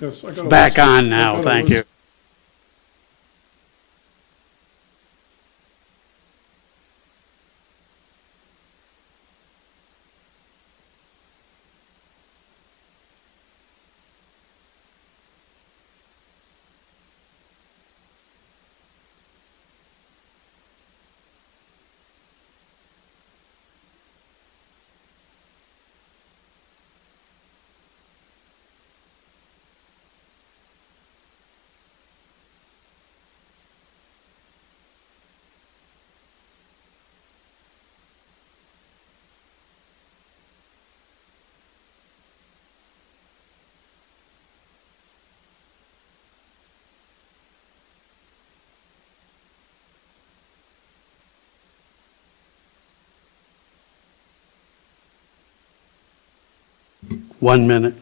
Yes, I got a Back list. on I now, got a thank list. you. One minute.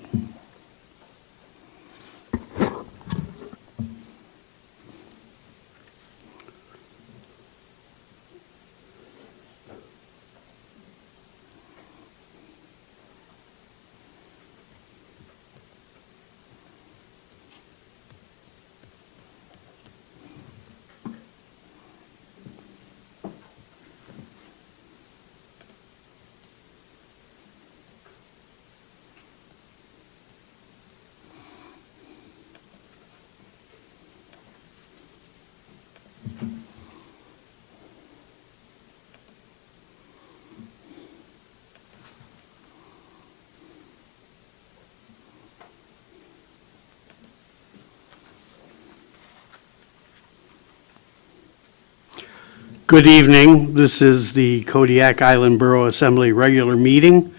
Good evening. This is the Kodiak Island Borough Assembly regular meeting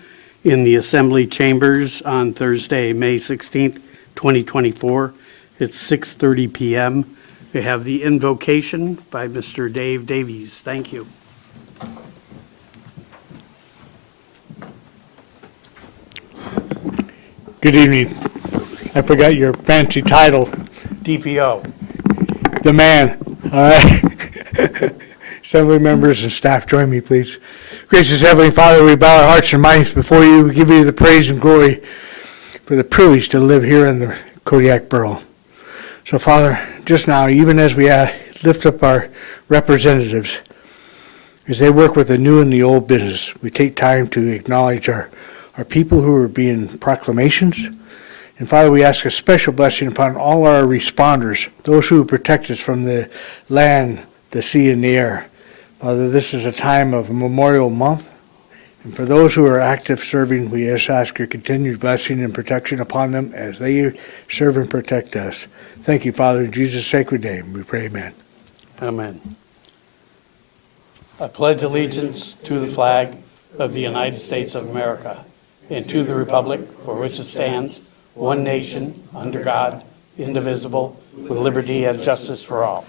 in the Assembly Chambers on Thursday, May 16th, 2024. It's 6:30 p.m. We have the invocation by Mr. Dave Davies. Thank you. Good evening. I forgot your fancy title, DPO. the man. All right. Assembly members and staff, join me, please. Gracious Heavenly Father, we bow our hearts and minds before you. We give you the praise and glory for the privilege to live here in the Kodiak Borough. So, Father, just now, even as we lift up our representatives, as they work with the new and the old business, we take time to acknowledge our people who are being proclamations. And Father, we ask a special blessing upon all our responders, those who protect us from the land, the sea, and the air. Father, this is a time of Memorial Month. And for those who are active serving, we just ask your continued blessing and protection upon them as they serve and protect us. Thank you, Father, in Jesus' sacred name. We pray, amen. Amen. I pledge allegiance to the flag of the United States of America and to the republic for which it stands, one nation, under God, indivisible, with liberty and justice for all.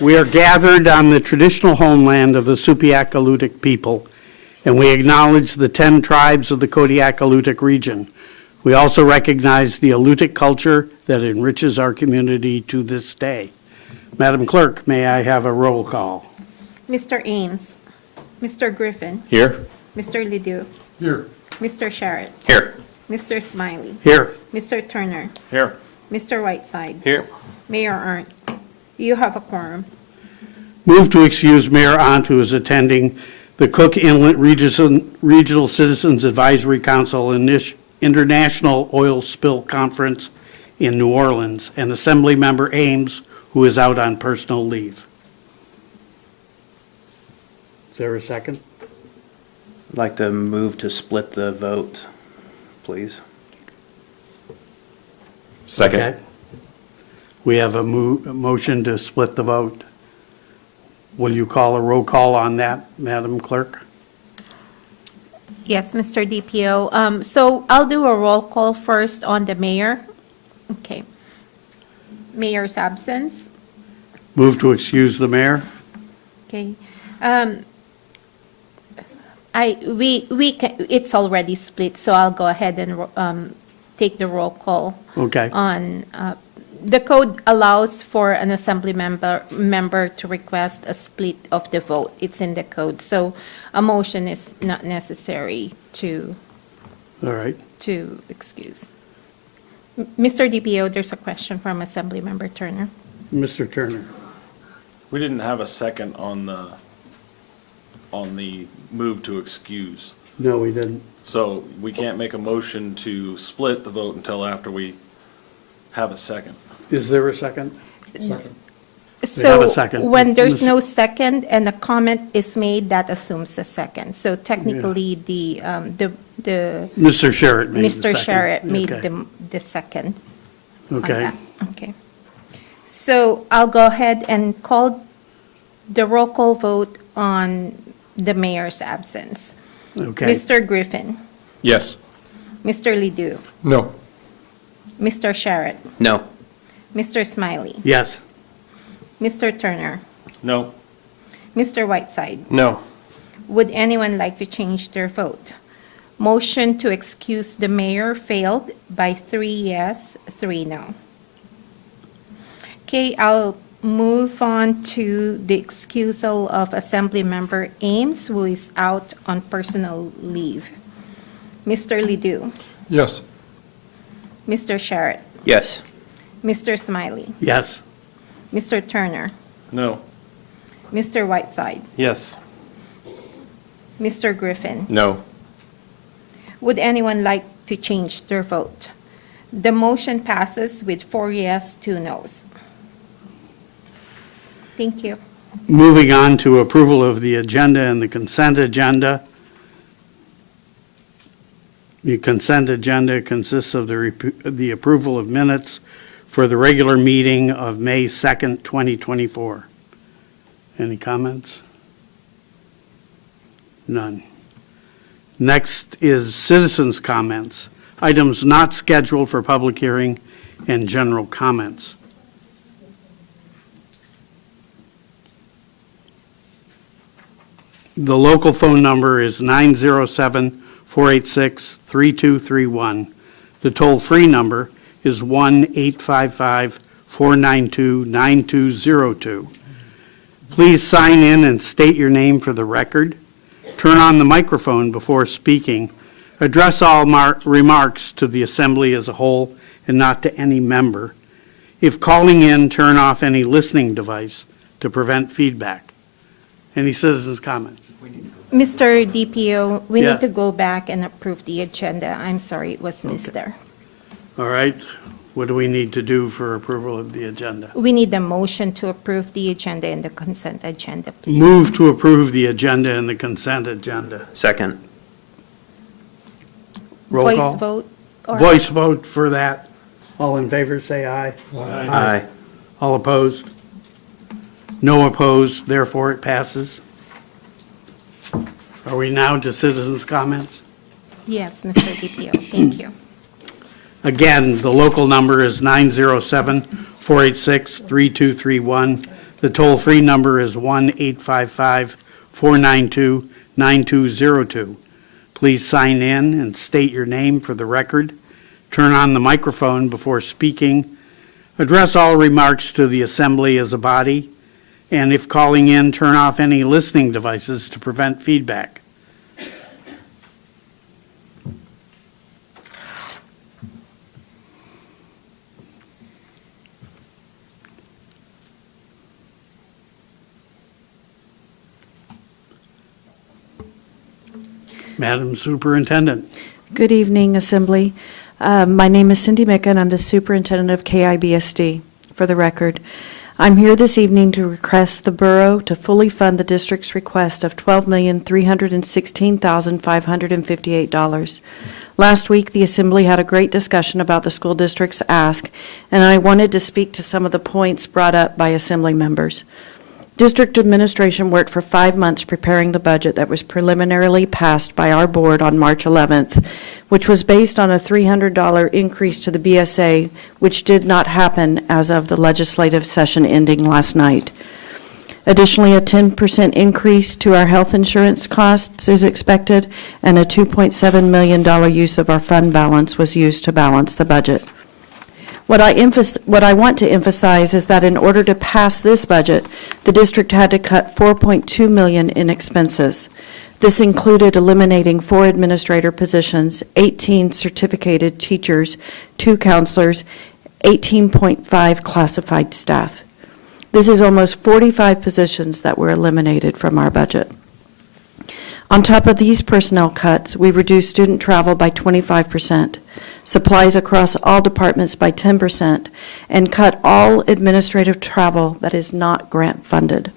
We are gathered on the traditional homeland of the Supiaq-Alutiiq people, and we acknowledge the 10 tribes of the Kodiak-Alutiiq region. We also recognize the Alutiiq culture that enriches our community to this day. Madam Clerk, may I have a roll call? Mr. Ames. Mr. Griffin. Here. Mr. Ledoux. Here. Mr. Sharrett. Here. Mr. Smiley. Here. Mr. Turner. Here. Mr. Whiteside. Here. Mayor Arndt. You have a quorum. Move to excuse Mayor Arndt, who is attending the Cook Inlet Regional Citizens Advisory Council International Oil Spill Conference in New Orleans, and Assemblymember Ames, who is out on personal leave. Is there a second? I'd like to move to split the vote, please. Second. Okay. We have a motion to split the vote. Will you call a roll call on that, Madam Clerk? Yes, Mr. DPO. So I'll do a roll call first on the mayor. Okay. Mayor's absence. Move to excuse the mayor. Okay. It's already split, so I'll go ahead and take the roll call. Okay. On, the code allows for an assembly member to request a split of the vote. It's in the code, so a motion is not necessary to All right. to excuse. Mr. DPO, there's a question from Assemblymember Turner. Mr. Turner. We didn't have a second on the move to excuse. No, we didn't. So we can't make a motion to split the vote until after we have a second. Is there a second? So second. when there's no second and a comment is made, that assumes a second. So technically, the Mr. Sherritt made the Mr. second. Sherritt made Okay. the second on Okay. that. Okay. So I'll go ahead and call the roll call vote on the mayor's absence. Okay. Mr. Griffin, Yes. Mr. Ledoux, No. Mr. Sherritt, No. Mr. Smiley, Yes. Mr. Turner, No. Mr. Whiteside. No. Would anyone like to change their vote? Motion to excuse the mayor failed by 3 yes, 3 no. Okay, I'll move on to the excusal of Assemblymember Ames, who is out on personal leave. Mr. Ledoux, Yes. Mr. Sherritt, Yes. Mr. Smiley, Yes. Mr. Turner, No. Mr. Whiteside, Yes. Mr. Griffin. No. Would anyone like to change their vote? The motion passes with 4 yes, 2 noes. Thank you. Moving on to approval of the agenda and the consent agenda. The consent agenda consists of the approval of minutes for the regular meeting of May 2nd, 2024. Any comments? None. Next is citizens' comments, items not scheduled for public hearing, and general comments. The local phone number is 907-486-3231. The toll-free number is 1-855-492-9202. Please sign in and state your name for the record. Turn on the microphone before speaking. Address all remarks to the assembly as a whole and not to any member. If calling in, turn off any listening device to prevent feedback. Any citizens' comments? Mr. DPO, we Yeah. need to go back and approve the agenda. I'm sorry, it was missed there. All right. What do we need to do for approval of the agenda? We need a motion to approve the agenda and the consent agenda, please. Move to approve the agenda and the consent agenda. Second. Roll Voice call. vote? or- Voice vote for that. All in favor, say aye. Aye. All opposed? No opposed, therefore it passes. Are we now to citizens' comments? Yes, Mr. DPO, thank you. Again, the local number is 907-486-3231. The toll-free number is 1-855-492-9202. Please sign in and state your name for the record. Turn on the microphone before speaking. Address all remarks to the assembly as a body. And if calling in, turn off any listening devices to prevent feedback. Madam Superintendent. Good evening, Assembly. My name is Cindy Micka, and I'm the Superintendent of KIBSD. For the record, I'm here this evening to request the Borough to fully fund the district's request of $12,316,558. Last week, the Assembly had a great discussion about the school district's ask, and I wanted to speak to some of the points brought up by Assembly members. District administration worked for 5 months preparing the budget that was preliminarily passed by our board on March 11th, which was based on a $300 increase to the BSA, which did not happen as of the legislative session ending last night. Additionally, a 10% increase to our health insurance costs is expected, and a $2.7 million use of our fund balance was used to balance the budget. What I want to emphasize is that in order to pass this budget, the district had to cut $4.2 million in expenses. This included eliminating 4 administrator positions, 18 certificated teachers, 2 counselors, 18.5 classified staff. This is almost 45 positions that were eliminated from our budget. On top of these personnel cuts, we reduced student travel by 25%, supplies across all departments by 10%, and cut all administrative travel that is not grant funded.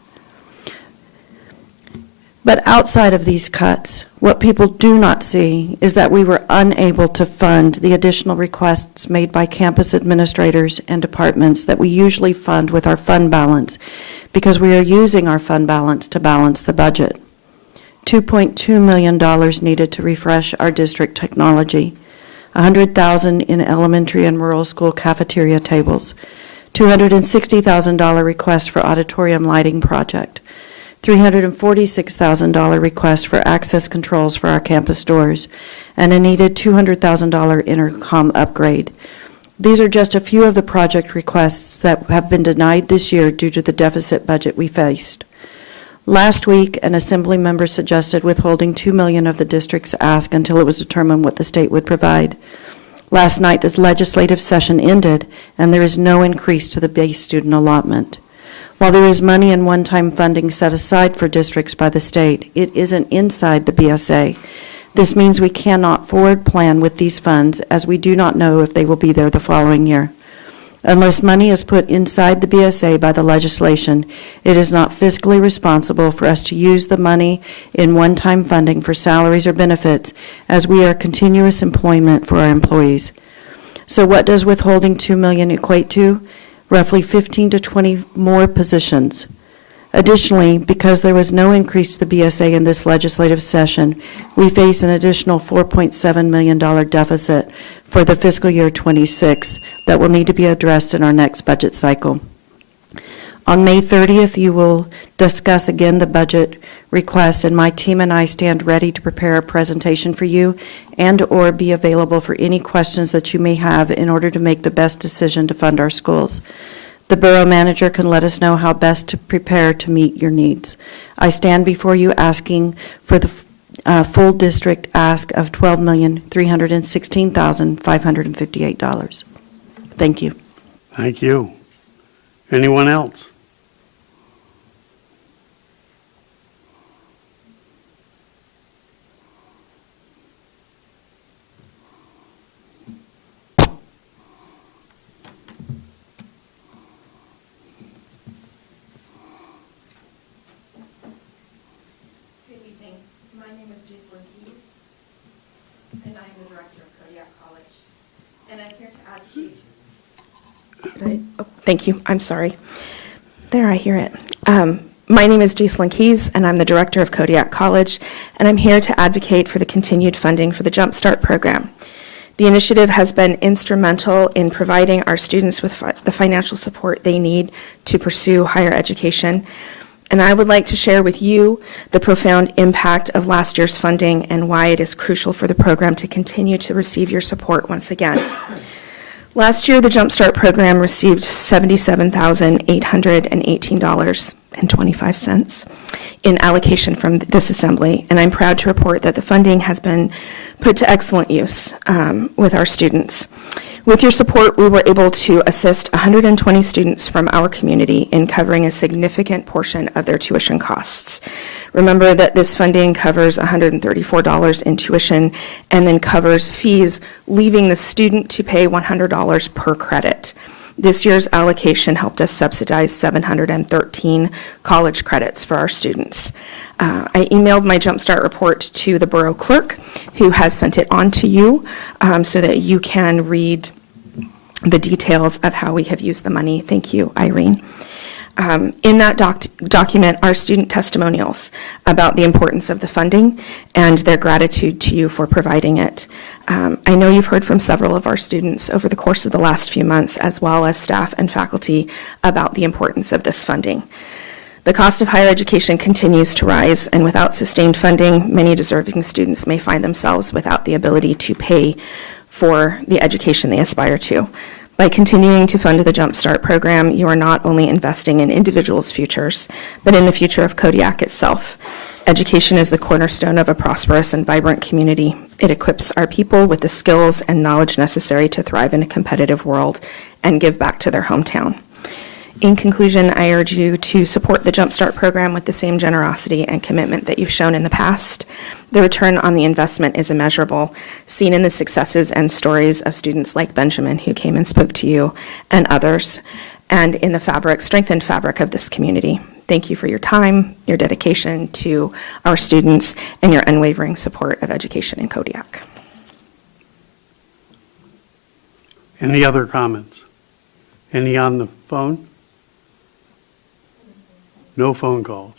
But outside of these cuts, what people do not see is that we were unable to fund the additional requests made by campus administrators and departments that we usually fund with our fund balance, because we are using our fund balance to balance the budget. $2.2 million needed to refresh our district technology, $100,000 in elementary and rural school cafeteria tables, $260,000 request for auditorium lighting project, $346,000 request for access controls for our campus doors, and a needed $200,000 intercom upgrade. These are just a few of the project requests that have been denied this year due to the deficit budget we faced. Last week, an assembly member suggested withholding $2 million of the district's ask until it was determined what the state would provide. Last night, this legislative session ended, and there is no increase to the base student allotment. While there is money and one-time funding set aside for districts by the state, it isn't inside the BSA. This means we cannot forward plan with these funds, as we do not know if they will be there the following year. Unless money is put inside the BSA by the legislation, it is not fiscally responsible for us to use the money in one-time funding for salaries or benefits, as we are continuous employment for our employees. So what does withholding $2 million equate to? Roughly 15 to 20 more positions. Additionally, because there was no increase to the BSA in this legislative session, we face an additional $4.7 million deficit for the fiscal year 26 that will need to be addressed in our next budget cycle. On May 30th, you will discuss again the budget request, and my team and I stand ready to prepare a presentation for you and/or be available for any questions that you may have in order to make the best decision to fund our schools. The borough manager can let us know how best to prepare to meet your needs. I stand before you asking for the full district ask of $12,316,558. Thank you. Thank you. Anyone else? Good evening. My name is Jason Keys, and I am the director of Kodiak College. And I'm here to advocate. Thank you. I'm sorry. There, I hear it. My name is Jason Keys, and I'm the director of Kodiak College, and I'm here to advocate for the continued funding for the Jump Start program. The initiative has been instrumental in providing our students with the financial support they need to pursue higher education. And I would like to share with you the profound impact of last year's funding and why it is crucial for the program to continue to receive your support once again. Last year, the Jump Start program received $77,818.25 in allocation from this assembly, and I'm proud to report that the funding has been put to excellent use with our students. With your support, we were able to assist 120 students from our community in covering a significant portion of their tuition costs. Remember that this funding covers $134 in tuition and then covers fees, leaving the student to pay $100 per credit. This year's allocation helped us subsidize 713 college credits for our students. I emailed my Jump Start report to the borough clerk, who has sent it on to you so that you can read the details of how we have used the money. Thank you, Irene. In that document are student testimonials about the importance of the funding and their gratitude to you for providing it. I know you've heard from several of our students over the course of the last few months, as well as staff and faculty, about the importance of this funding. The cost of higher education continues to rise, and without sustained funding, many deserving students may find themselves without the ability to pay for the education they aspire to. By continuing to fund the Jump Start program, you are not only investing in individuals' futures, but in the future of Kodiak itself. Education is the cornerstone of a prosperous and vibrant community. It equips our people with the skills and knowledge necessary to thrive in a competitive world and give back to their hometown. In conclusion, I urge you to support the Jumpstart program with the same generosity and commitment that you've shown in the past. The return on the investment is immeasurable, seen in the successes and stories of students like Benjamin, who came and spoke to you, and others, and in the strengthened fabric of this community. Thank you for your time, your dedication to our students, and your unwavering support of education in Kodiak. Any other comments? Any on the phone? No phone calls.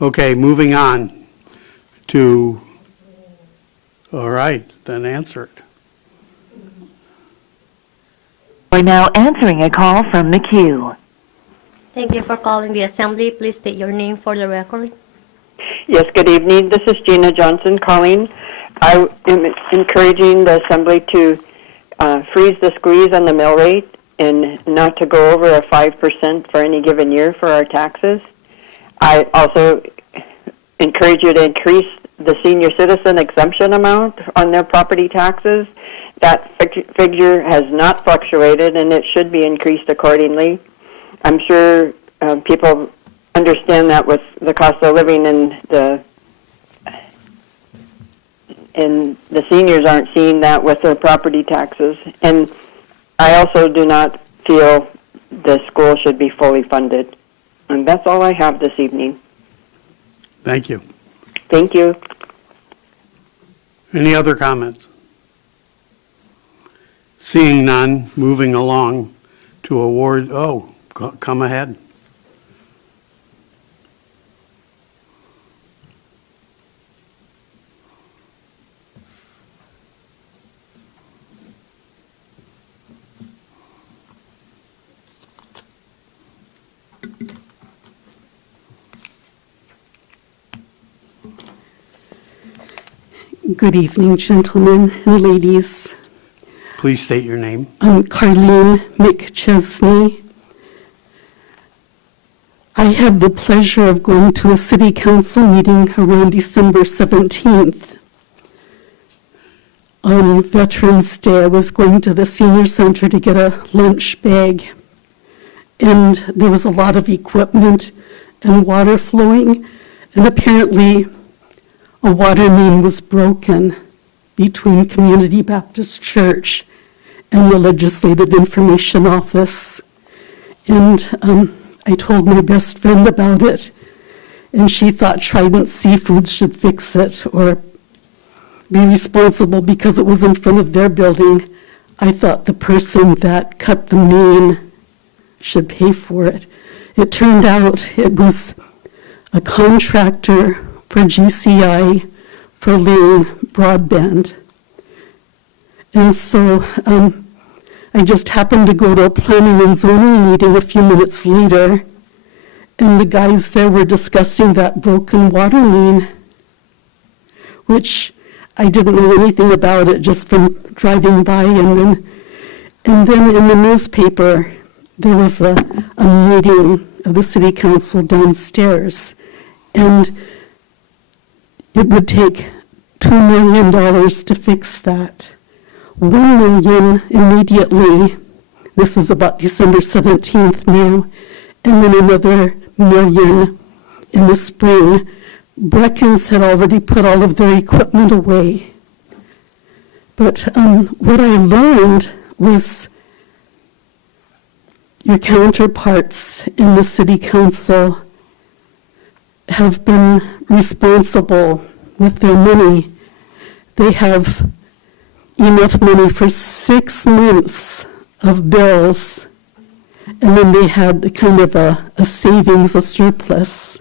Okay, moving on to, all right, then answer it. We're now answering a call from the queue. Thank you for calling the assembly. Please state your name for the record. Yes, good evening. This is Gina Johnson calling. I am encouraging the assembly to freeze the squeeze on the mill rate and not to go over a 5% for any given year for our taxes. I also encourage you to increase the senior citizen exemption amount on their property taxes. That figure has not fluctuated, and it should be increased accordingly. I'm sure people understand that with the cost of living and the seniors aren't seeing that with their property taxes. And I also do not feel the school should be fully funded. And that's all I have this evening. Thank you. Thank you. Any other comments? Seeing none, moving along to award, come ahead. Good evening, gentlemen and ladies. Please state your name. I'm Carlene McChesney. I had the pleasure of going to a city council meeting around December 17th. On Veterans Day, I was going to the senior center to get a lunch bag, and there was a lot of equipment and water flowing, and apparently a water main was broken between Community Baptist Church and the Legislative Information Office. And I told my best friend about it, and she thought Trident Seafoods should fix it or be responsible because it was in front of their building. I thought the person that cut the main should pay for it. It turned out it was a contractor for GCI for laying broadband. And so I just happened to go to a planning and zoning meeting a few minutes later, and the guys there were discussing that broken water main, which I didn't know anything about it just from driving by. And then in the newspaper, there was a meeting of the city council downstairs, and it would take $2 million to fix that. $1 million immediately, this was about December 17th now, and then another $1 million in the spring. Breckens had already put all of their equipment away. But what I learned was your counterparts in the city council have been responsible with their money. They have enough money for 6 months of bills, and then they had kind of a savings, a surplus.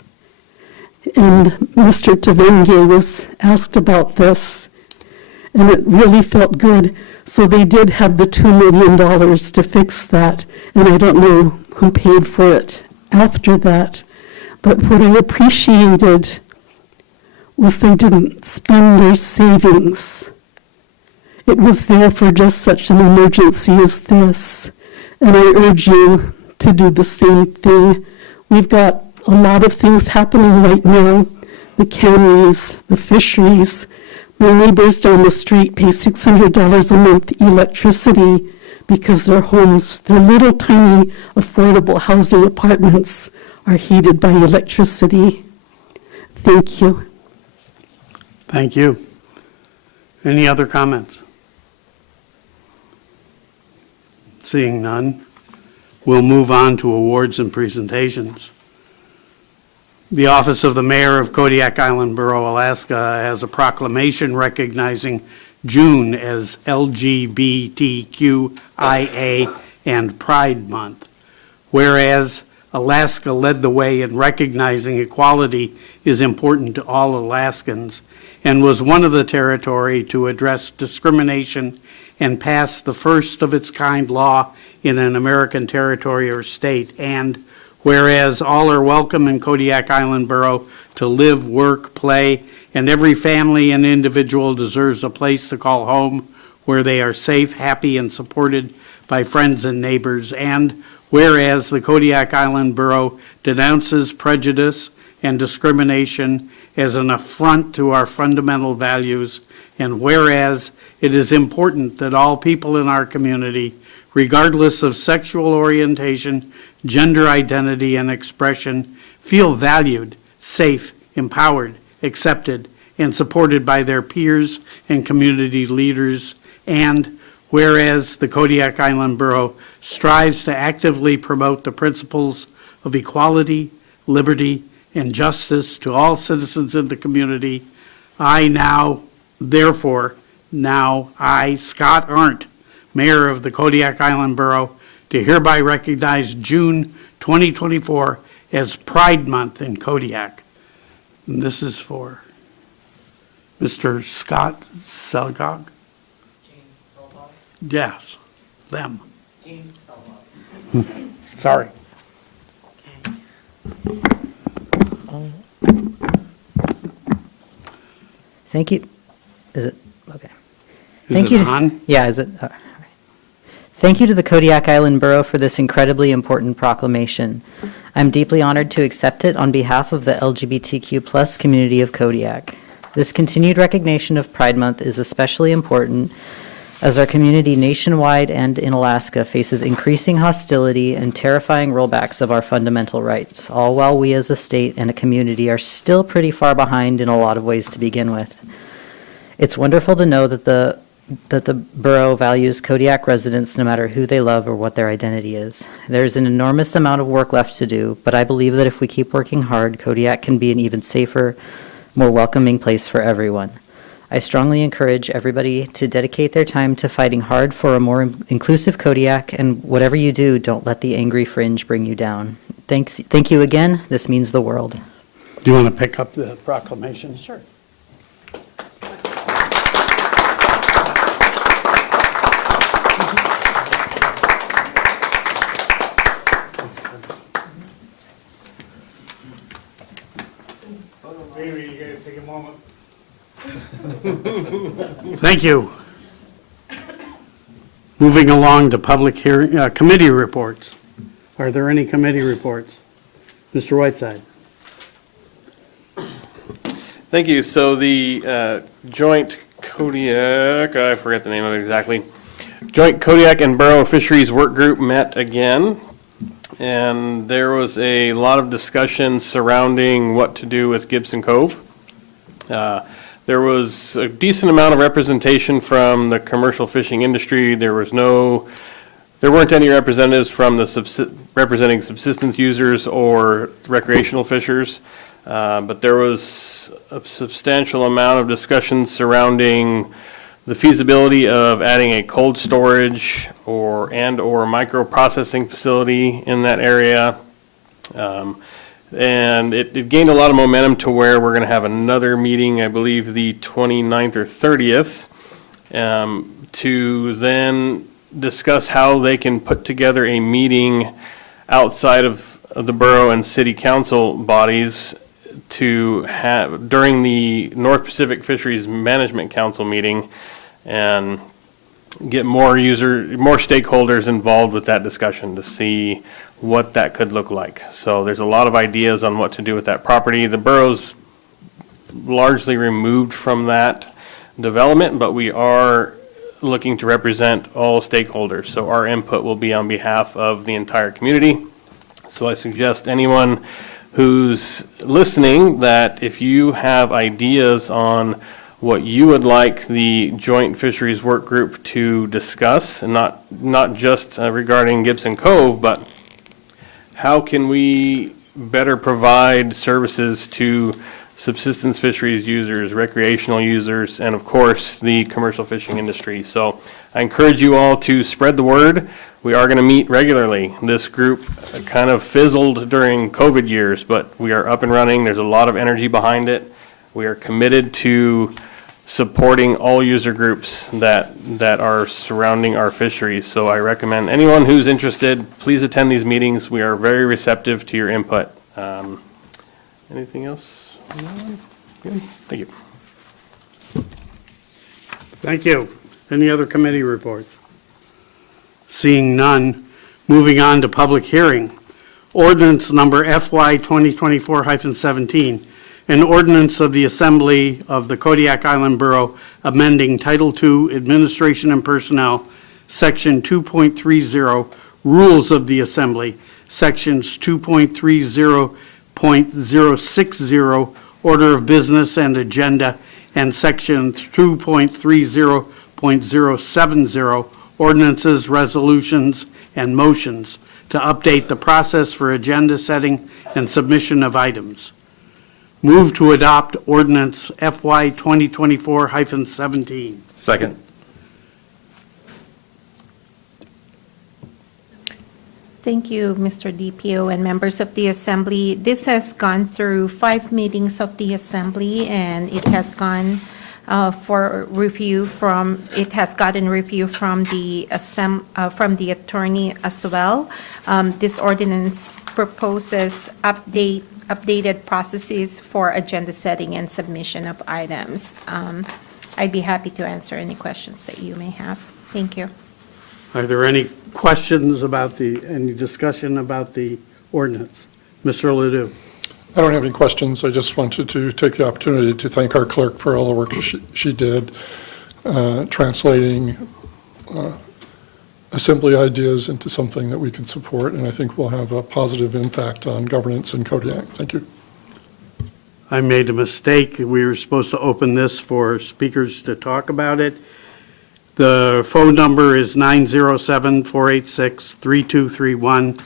And Mr. Tavenge was asked about this, and it really felt good. So they did have the $2 million to fix that, and I don't know who paid for it after that. But what I appreciated was they didn't spend their savings. It was there for just such an emergency as this. And I urge you to do the same thing. We've got a lot of things happening right now. the canneries, the fisheries. My neighbors down the street pay $600 a month electricity because their homes, their little tiny affordable housing apartments, are heated by electricity. Thank you. Thank you. Any other comments? Seeing none, we'll move on to awards and presentations. The Office of the Mayor of Kodiak Island Borough, Alaska, has a proclamation recognizing June as LGBTQIA and Pride Month. Whereas Alaska led the way in recognizing equality is important to all Alaskans and was one of the territory to address discrimination and pass the first of its kind law in an American territory or state. And whereas all are welcome in Kodiak Island Borough to live, work, play, and every family and individual deserves a place to call home where they are safe, happy, and supported by friends and neighbors. And whereas the Kodiak Island Borough denounces prejudice and discrimination as an affront to our fundamental values, and whereas it is important that all people in our community, regardless of sexual orientation, gender identity, and expression, feel valued, safe, empowered, accepted, and supported by their peers and community leaders. And whereas the Kodiak Island Borough strives to actively promote the principles of equality, liberty, and justice to all citizens in the community, I, Scott Arndt, Mayor of the Kodiak Island Borough, to hereby recognize June 2024 as Pride Month in Kodiak. And this is for Mr. Scott Selgog? Yes, them. Sorry. Thank you. Is it? Okay. Is Thank it you. on? Yeah, is it? All right. Thank you to the Kodiak Island Borough for this incredibly important proclamation. I'm deeply honored to accept it on behalf of the LGBTQ+ community of Kodiak. This continued recognition of Pride Month is especially important as our community nationwide and in Alaska faces increasing hostility and terrifying rollbacks of our fundamental rights, all while we as a state and a community are still pretty far behind in a lot of ways to begin with. It's wonderful to know that the borough values Kodiak residents no matter who they love or what their identity is. There's an enormous amount of work left to do, but I believe that if we keep working hard, Kodiak can be an even safer, more welcoming place for everyone. I strongly encourage everybody to dedicate their time to fighting hard for a more inclusive Kodiak, and whatever you do, don't let the angry fringe bring you down. Thank you again. This means the world. Do you want to pick up the proclamation? Sure. Maybe you gotta take a moment. Thank you. Moving along to public hearing, committee reports. Are there any committee reports? Mr. Whiteside. Thank you. So the joint Kodiak, I forget the name of it exactly. Joint Kodiak and Borough Fisheries Work Group met again, and there was a lot of discussion surrounding what to do with Gibson Cove. There was a decent amount of representation from the commercial fishing industry. There weren't any representatives from the representing subsistence users or recreational fishers, but there was a substantial amount of discussion surrounding the feasibility of adding a cold storage or microprocessing facility in that area. And it gained a lot of momentum to where we're going to have another meeting, I believe the 29th or 30th, to then discuss how they can put together a meeting outside of the borough and city council bodies to have during the North Pacific Fisheries Management Council meeting and get more stakeholders involved with that discussion to see what that could look like. So there's a lot of ideas on what to do with that property. The borough's largely removed from that development, but we are looking to represent all stakeholders. So our input will be on behalf of the entire community. So I suggest anyone who's listening that if you have ideas on what you would like the Joint Fisheries Work Group to discuss, and not just regarding Gibson Cove, but how can we better provide services to subsistence fisheries users, recreational users, and of course, the commercial fishing industry. So I encourage you all to spread the word. We are going to meet regularly. This group kind of fizzled during COVID years, but we are up and running. There's a lot of energy behind it. We are committed to supporting all user groups that are surrounding our fisheries. So I recommend anyone who's interested, please attend these meetings. We are very receptive to your input. Anything else? Good. Thank you. Thank you. Any other committee reports? Seeing none, moving on to public hearing. Ordinance number FY 2024-17, an ordinance of the Assembly of the Kodiak Island Borough amending Title II Administration and Personnel, Section 2.30, Rules of the Assembly, Sections 2.30.060, Order of Business and Agenda, and Section 2.30.070, Ordinances, Resolutions, and Motions, to update the process for agenda setting and submission of items. Move to adopt ordinance FY 2024-17. Second. Thank you, Mr. DPO and members of the Assembly. This has gone through 5 meetings of the Assembly, and it has gone for review from, it has gotten review from the attorney as well. This ordinance proposes updated processes for agenda setting and submission of items. I'd be happy to answer any questions that you may have. Thank you. Are there any questions about any discussion about the ordinance? Mr. Ledoux. I don't have any questions. I just wanted to take the opportunity to thank our clerk for all the work she did, translating Assembly ideas into something that we can support, and I think will have a positive impact on governance in Kodiak. Thank you. I made a mistake. We were supposed to open this for speakers to talk about it. The phone number is 907-486-3231.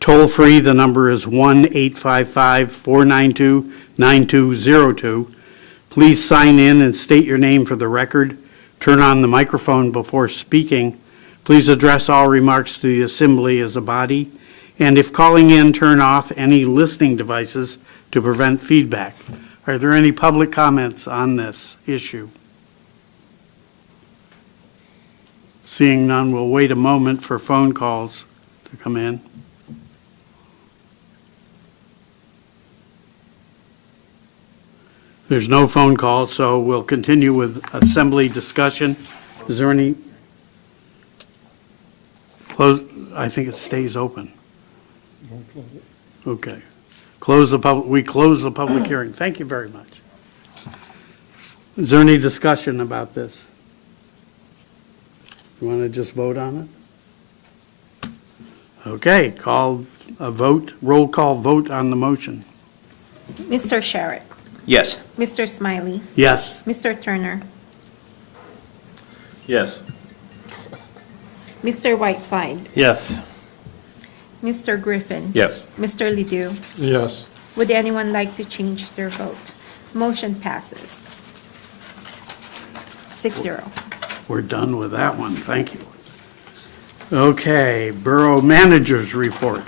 Toll free, the number is 1-855-492-9202. Please sign in and state your name for the record. Turn on the microphone before speaking. Please address all remarks to the Assembly as a body. And if calling in, turn off any listening devices to prevent feedback. Are there any public comments on this issue? Seeing none, we'll wait a moment for phone calls to come in. There's no phone call, so we'll continue with Assembly discussion. Is there any? Close. I think it stays open. Okay. We close the public hearing. Thank you very much. Is there any discussion about this? You want to just vote on it? Okay, call a vote, roll call vote on the motion. Mr. Sherritt. Yes. Mr. Smiley. Yes. Mr. Turner. Yes. Mr. Whiteside. Yes. Mr. Griffin. Yes. Mr. Ledoux. Yes. Would anyone like to change their vote? Motion passes. 6-0. We're done with that one. Thank you. Okay, Borough Managers Report.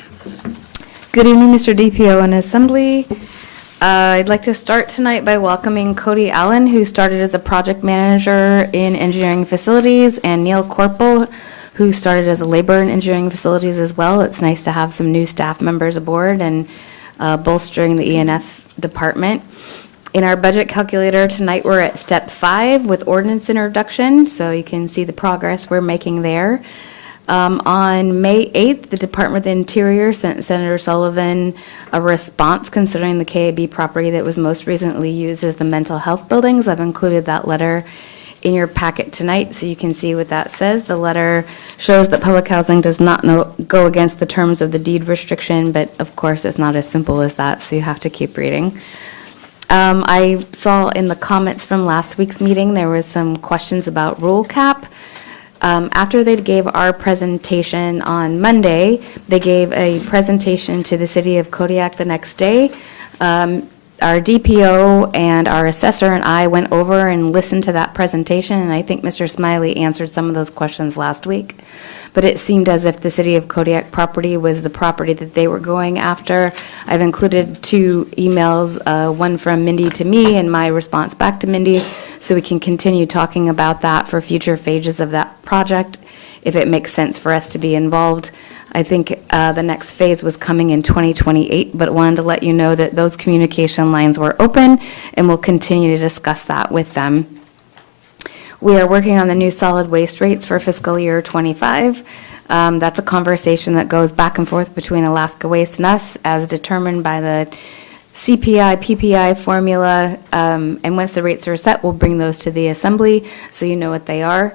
Good evening, Mr. DPO and Assembly. I'd like to start tonight by welcoming Cody Allen, who started as a project manager in engineering facilities, and Neil Corporal, who started as a laborer in engineering facilities as well. It's nice to have some new staff members aboard and bolstering the E&F department. In our budget calculator tonight, we're at step 5 with ordinance introduction, so you can see the progress we're making there. On May 8th, the Department of the Interior sent Senator Sullivan a response concerning the KAB property that was most recently used as the mental health buildings. I've included that letter in your packet tonight so you can see what that says. The letter shows that public housing does not go against the terms of the deed restriction, but of course it's not as simple as that, so you have to keep reading. I saw in the comments from last week's meeting there was some questions about rule cap. After they gave our presentation on Monday, they gave a presentation to the city of Kodiak the next day. Our DPO and our assessor and I went over and listened to that presentation, and I think Mr. Smiley answered some of those questions last week. But it seemed as if the city of Kodiak property was the property that they were going after. I've included 2 emails, one from Mindy to me and my response back to Mindy, so we can continue talking about that for future phases of that project, if it makes sense for us to be involved. I think the next phase was coming in 2028, but wanted to let you know that those communication lines were open, and we'll continue to discuss that with them. We are working on the new solid waste rates for fiscal year 25. That's a conversation that goes back and forth between Alaska Waste and us, as determined by the CPI, PPI formula, and once the rates are set, we'll bring those to the assembly so you know what they are.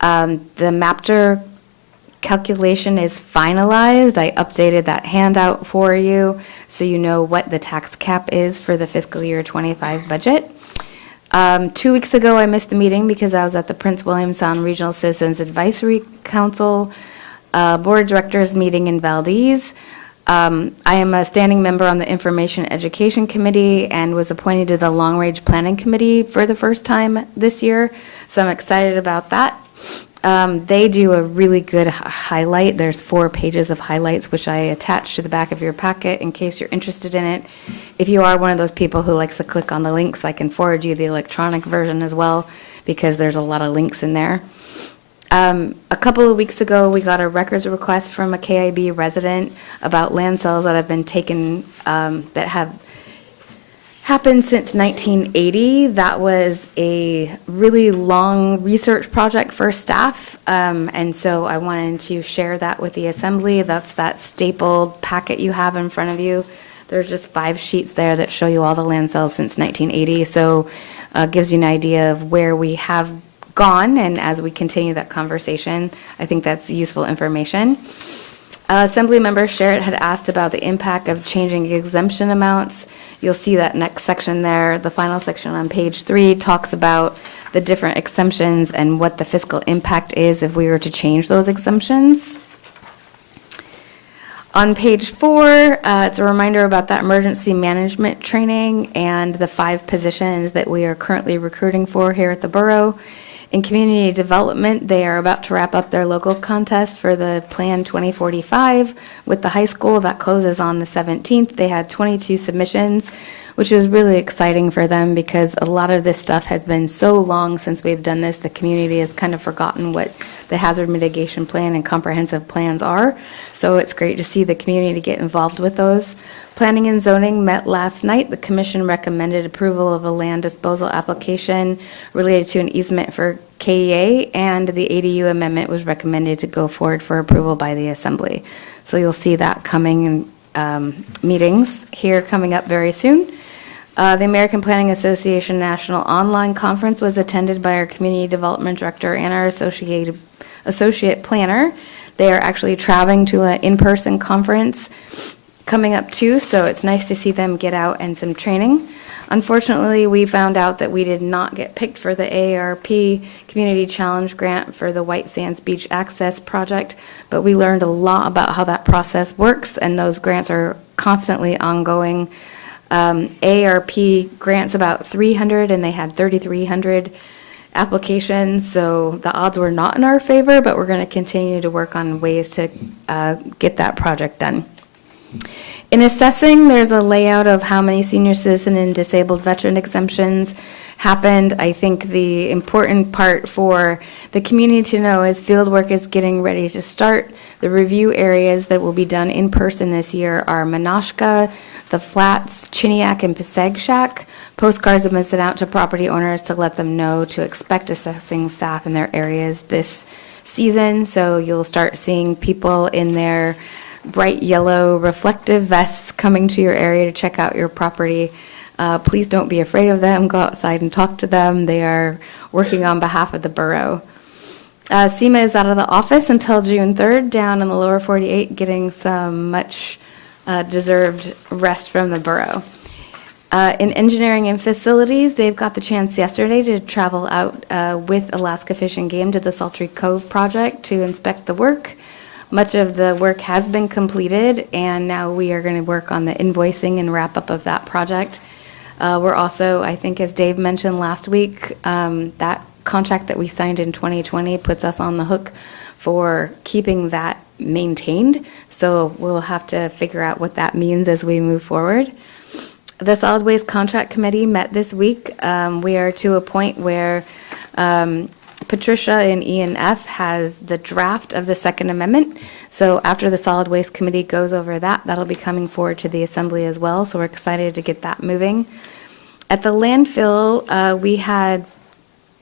The MAPTR calculation is finalized. I updated that handout for you so you know what the tax cap is for the fiscal year 25 budget. 2 weeks ago, I missed the meeting because I was at the Prince William Sound Regional Citizens Advisory Council Board of Directors meeting in Valdez. I am a standing member on the Information Education Committee and was appointed to the Long Range Planning Committee for the first time this year, so I'm excited about that. They do a really good highlight. There's 4 pages of highlights, which I attached to the back of your packet in case you're interested in it. If you are one of those people who likes to click on the links, I can forward you the electronic version as well, because there's a lot of links in there. A couple of weeks ago, we got a records request from a KIB resident about land sales that have been taken, that have happened since 1980. That was a really long research project for staff, and so I wanted to share that with the assembly. That's that stapled packet you have in front of you. There's just 5 sheets there that show you all the land sales since 1980, so it gives you an idea of where we have gone, and as we continue that conversation, I think that's useful information. Assembly member Sherritt had asked about the impact of changing exemption amounts. You'll see that next section there. The final section on page 3 talks about the different exemptions and what the fiscal impact is if we were to change those exemptions. On page 4, it's a reminder about that emergency management training and the 5 positions that we are currently recruiting for here at the Borough. In community development, they are about to wrap up their local contest for the Plan 2045 with the high school. That closes on the 17th. They had 22 submissions, which is really exciting for them because a lot of this stuff has been so long since we've done this. The community has kind of forgotten what the hazard mitigation plan and comprehensive plans are. So it's great to see the community get involved with those. Planning and zoning met last night. The commission recommended approval of a land disposal application related to an easement for KEA, and the ADU amendment was recommended to go forward for approval by the assembly. So you'll see that coming in meetings here coming up very soon. The American Planning Association National Online Conference was attended by our Community Development Director and our Associate Planner. They are actually traveling to an in-person conference coming up too, so it's nice to see them get out and some training. Unfortunately, we found out that we did not get picked for the AARP Community Challenge Grant for the White Sands Beach Access Project, but we learned a lot about how that process works, and those grants are constantly ongoing. AARP grants about 300, and they had 3,300 applications, so the odds were not in our favor, but we're going to continue to work on ways to get that project done. In assessing, there's a layout of how many senior citizen and disabled veteran exemptions happened. I think the important part for the community to know is field work is getting ready to start. The review areas that will be done in person this year are Menashka, the Flats, Chiniak, and Passaic Shack. Postcards have been sent out to property owners to let them know to expect assessing staff in their areas this season, so you'll start seeing people in their bright yellow reflective vests coming to your area to check out your property. Please don't be afraid of them. Go outside and talk to them. They are working on behalf of the borough. SEMA is out of the office until June 3rd, down in the lower 48, getting some much deserved rest from the borough. In engineering and facilities, Dave got the chance yesterday to travel out with Alaska Fish and Game to the Sultry Cove project to inspect the work. Much of the work has been completed, and now we are going to work on the invoicing and wrap up of that project. We're also, I think, as Dave mentioned last week, that contract that we signed in 2020 puts us on the hook for keeping that maintained. So we'll have to figure out what that means as we move forward. The Solid Waste Contract Committee met this week. We are to a point where Patricia in E&F has the draft of the Second Amendment. So after the Solid Waste Committee goes over that, that'll be coming forward to the Assembly as well. So we're excited to get that moving. At the landfill, we had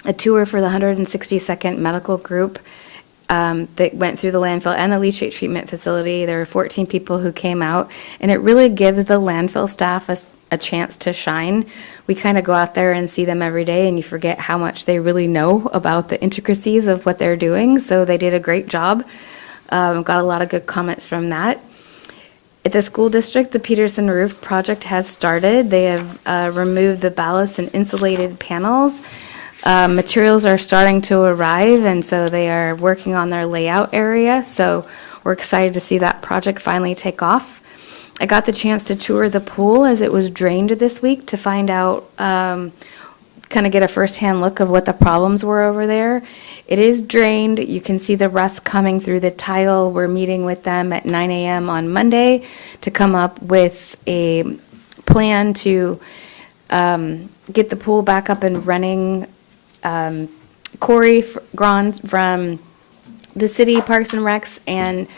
a tour for the 162nd Medical Group that went through the landfill and the leachate treatment facility. There were 14 people who came out, and it really gives the landfill staff a chance to shine. We kind of go out there and see them every day, and you forget how much they really know about the intricacies of what they're doing. So they did a great job. Got a lot of good comments from that. At the school district, the Peterson roof project has started. They have removed the ballast and insulated panels. Materials are starting to arrive, and so they are working on their layout area. So we're excited to see that project finally take off. I got the chance to tour the pool as it was drained this week to find out, kind of get a firsthand look of what the problems were over there. It is drained. You can see the rust coming through the tile. We're meeting with them at 9 a.m. on Monday to come up with a plan to get the pool back up and running. Corey Grons from the city Parks and Recs and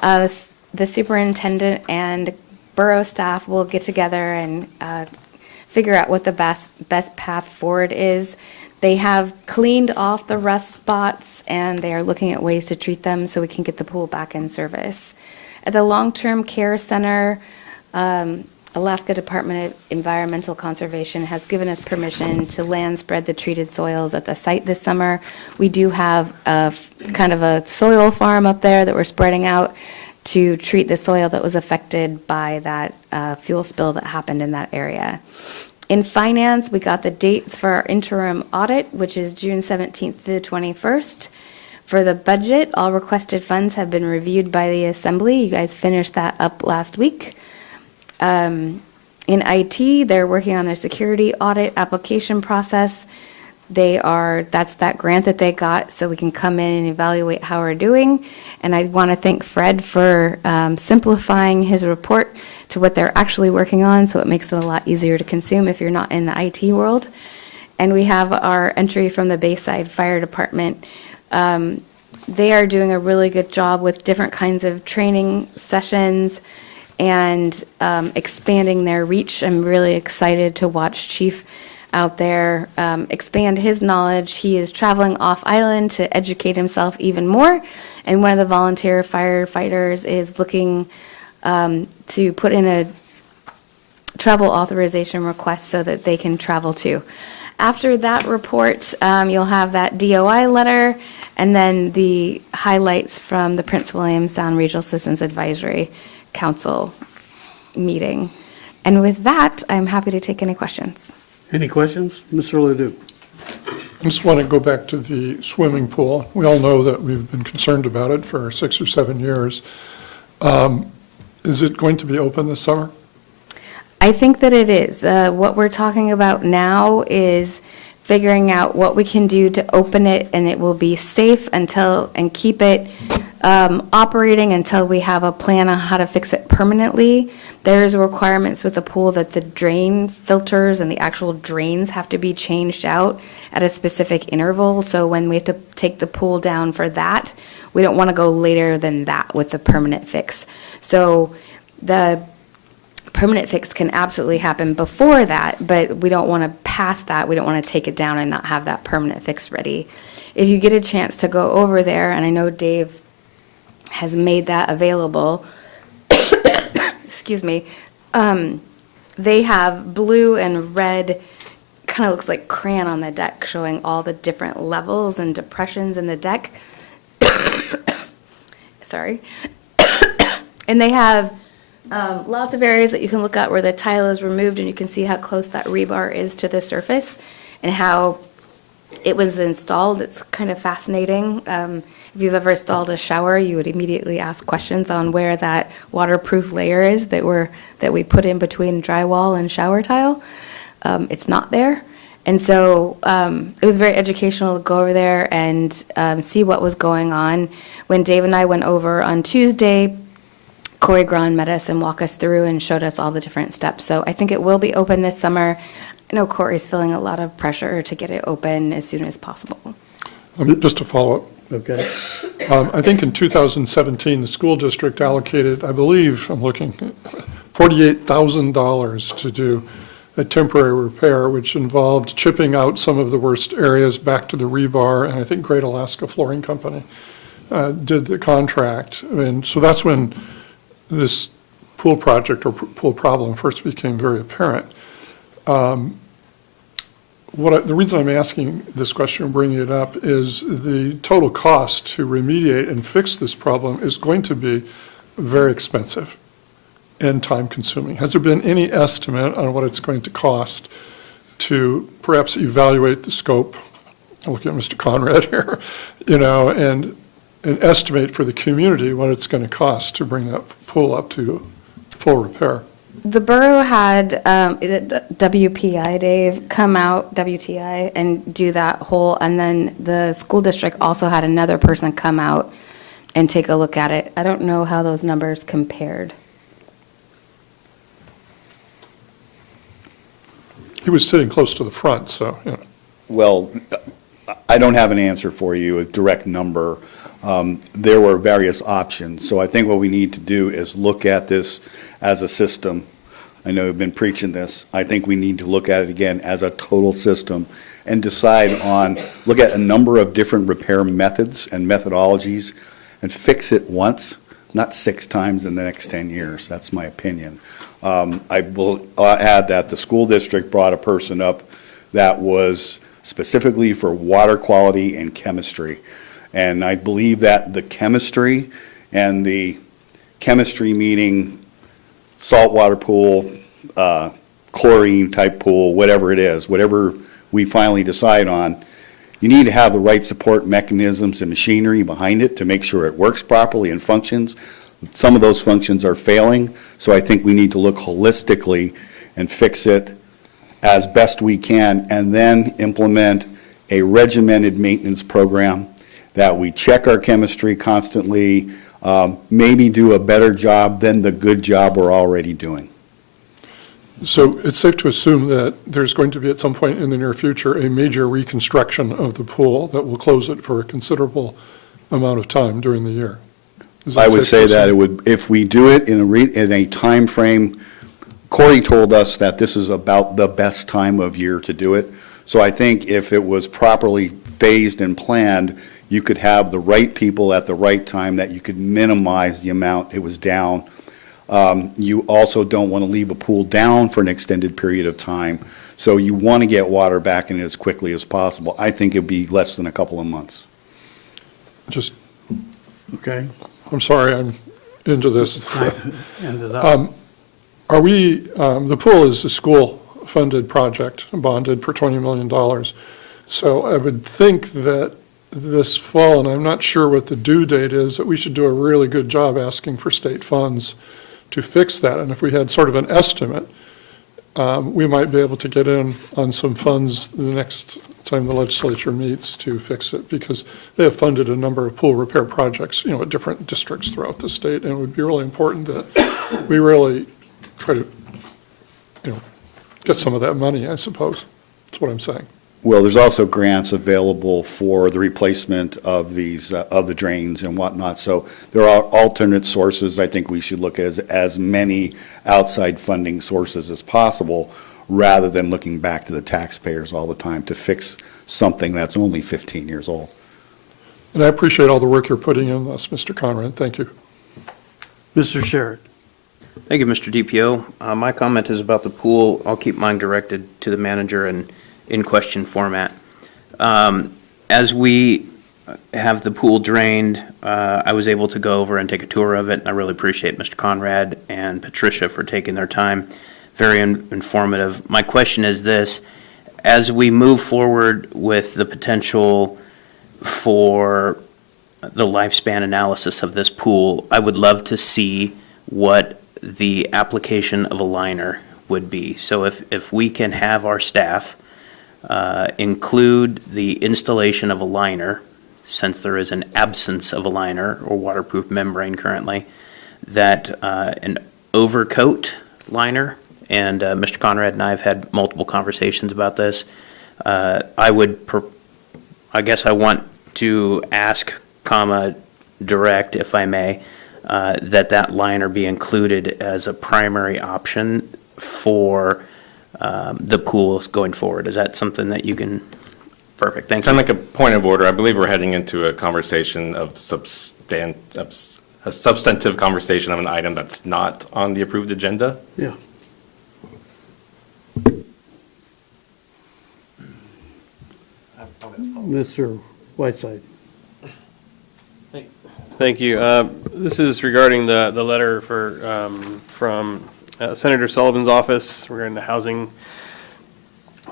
the superintendent and borough staff will get together and figure out what the best path forward is. They have cleaned off the rust spots, and they are looking at ways to treat them so we can get the pool back in service. At the long-term care center, Alaska Department of Environmental Conservation has given us permission to land spread the treated soils at the site this summer. We do have kind of a soil farm up there that we're spreading out to treat the soil that was affected by that fuel spill that happened in that area. In finance, we got the dates for our interim audit, which is June 17th to the 21st. For the budget, all requested funds have been reviewed by the Assembly. You guys finished that up last week. In IT, they're working on their security audit application process. That's that grant that they got, so we can come in and evaluate how we're doing. And I want to thank Fred for simplifying his report to what they're actually working on, so it makes it a lot easier to consume if you're not in the IT world. And we have our entry from the Bayside Fire Department. They are doing a really good job with different kinds of training sessions and expanding their reach. I'm really excited to watch Chief out there expand his knowledge. He is traveling off island to educate himself even more, and one of the volunteer firefighters is looking to put in a travel authorization request so that they can travel too. After that report, you'll have that DOI letter and then the highlights from the Prince William Sound Regional Citizens Advisory Council meeting. And with that, I'm happy to take any questions. Any questions? Mr. Ledoux. I just want to go back to the swimming pool. We all know that we've been concerned about it for 6 or 7 years. Is it going to be open this summer? I think that it is. What we're talking about now is figuring out what we can do to open it, and it will be safe and keep it operating until we have a plan on how to fix it permanently. There's requirements with the pool that the drain filters and the actual drains have to be changed out at a specific interval. So when we have to take the pool down for that, we don't want to go later than that with the permanent fix. So the permanent fix can absolutely happen before that, but we don't want to pass that. We don't want to take it down and not have that permanent fix ready. If you get a chance to go over there, and I know Dave has made that available, excuse me, they have blue and red, kind of looks like crayon on the deck, showing all the different levels and depressions in the deck. Sorry. And they have lots of areas that you can look at where the tile is removed, and you can see how close that rebar is to the surface and how it was installed. It's kind of fascinating. If you've ever installed a shower, you would immediately ask questions on where that waterproof layer is that we put in between drywall and shower tile. It's not there. And so it was very educational to go over there and see what was going on. When Dave and I went over on Tuesday, Corey Grahn met us and walked us through and showed us all the different steps. So I think it will be open this summer. I know Corey's feeling a lot of pressure to get it open as soon as possible. Just to follow up. Okay. I think in 2017, the school district allocated, I believe, I'm looking, $48,000 to do a temporary repair, which involved chipping out some of the worst areas back to the rebar, and I think Great Alaska Flooring Company did the contract. And so that's when this pool project or pool problem first became very apparent. The reason I'm asking this question and bringing it up is the total cost to remediate and fix this problem is going to be very expensive and time-consuming. Has there been any estimate on what it's going to cost to perhaps evaluate the scope? I'm looking at Mr. Conrad here, and estimate for the community what it's going to cost to bring that pool up to full repair. The borough had WPI, Dave, come out, WTI, and do that whole, and then the school district also had another person come out and take a look at it. I don't know how those numbers compared. He was sitting close to the front, so, Well, I don't have an answer for you, a direct number. There were various options. So I think what we need to do is look at this as a system. I know we've been preaching this. I think we need to look at it again as a total system and look at a number of different repair methods and methodologies and fix it once, not 6 times in the next 10 years. That's my opinion. I will add that the school district brought a person up that was specifically for water quality and chemistry. And I believe that the chemistry meaning saltwater pool, chlorine type pool, whatever it is, whatever we finally decide on, you need to have the right support mechanisms and machinery behind it to make sure it works properly and functions. Some of those functions are failing, so I think we need to look holistically and fix it as best we can, and then implement a regimented maintenance program that we check our chemistry constantly, maybe do a better job than the good job we're already doing. So it's safe to assume that there's going to be at some point in the near future a major reconstruction of the pool that will close it for a considerable amount of time during the year. I would say that it would, if we do it in a time frame, Corey told us that this is about the best time of year to do it. So I think if it was properly phased and planned, you could have the right people at the right time, that you could minimize the amount it was down. You also don't want to leave a pool down for an extended period of time. So you want to get water back in it as quickly as possible. I think it'd be less than a couple of months. Okay. I'm sorry, I'm into this. Ended up. Are we, the pool is a school-funded project, bonded for $20 million. So I would think that this fall, and I'm not sure what the due date is, that we should do a really good job asking for state funds to fix that. And if we had sort of an estimate, we might be able to get in on some funds the next time the legislature meets to fix it, because they have funded a number of pool repair projects, at different districts throughout the state, and it would be really important that we really try to, get some of that money, I suppose. That's what I'm saying. Well, there's also grants available for the replacement of these, of the drains and whatnot. So there are alternate sources. I think we should look at as many outside funding sources as possible, rather than looking back to the taxpayers all the time to fix something that's only 15 years old. And I appreciate all the work you're putting in this, Mr. Conrad. Thank you. Mr. Sherritt. Thank you, Mr. DPO. My comment is about the pool. I'll keep mine directed to the manager and in question format. As we have the pool drained, I was able to go over and take a tour of it. I really appreciate Mr. Conrad and Patricia for taking their time. Very informative. My question is this: as we move forward with the potential for the lifespan analysis of this pool, I would love to see what the application of a liner would be. So if we can have our staff include the installation of a liner, since there is an absence of a liner or waterproof membrane currently, that an overcoat liner, and Mr. Conrad and I have had multiple conversations about this. I guess I want to ask, direct, if I may, that liner be included as a primary option for the pools going forward. Is that something that you can? Perfect, thank you. Can I make a point of order? I believe we're heading into a conversation of a substantive conversation of an item that's not on the approved agenda. Yeah. Mr. Whiteside. Thank you. This is regarding the letter from Senator Sullivan's office regarding the housing.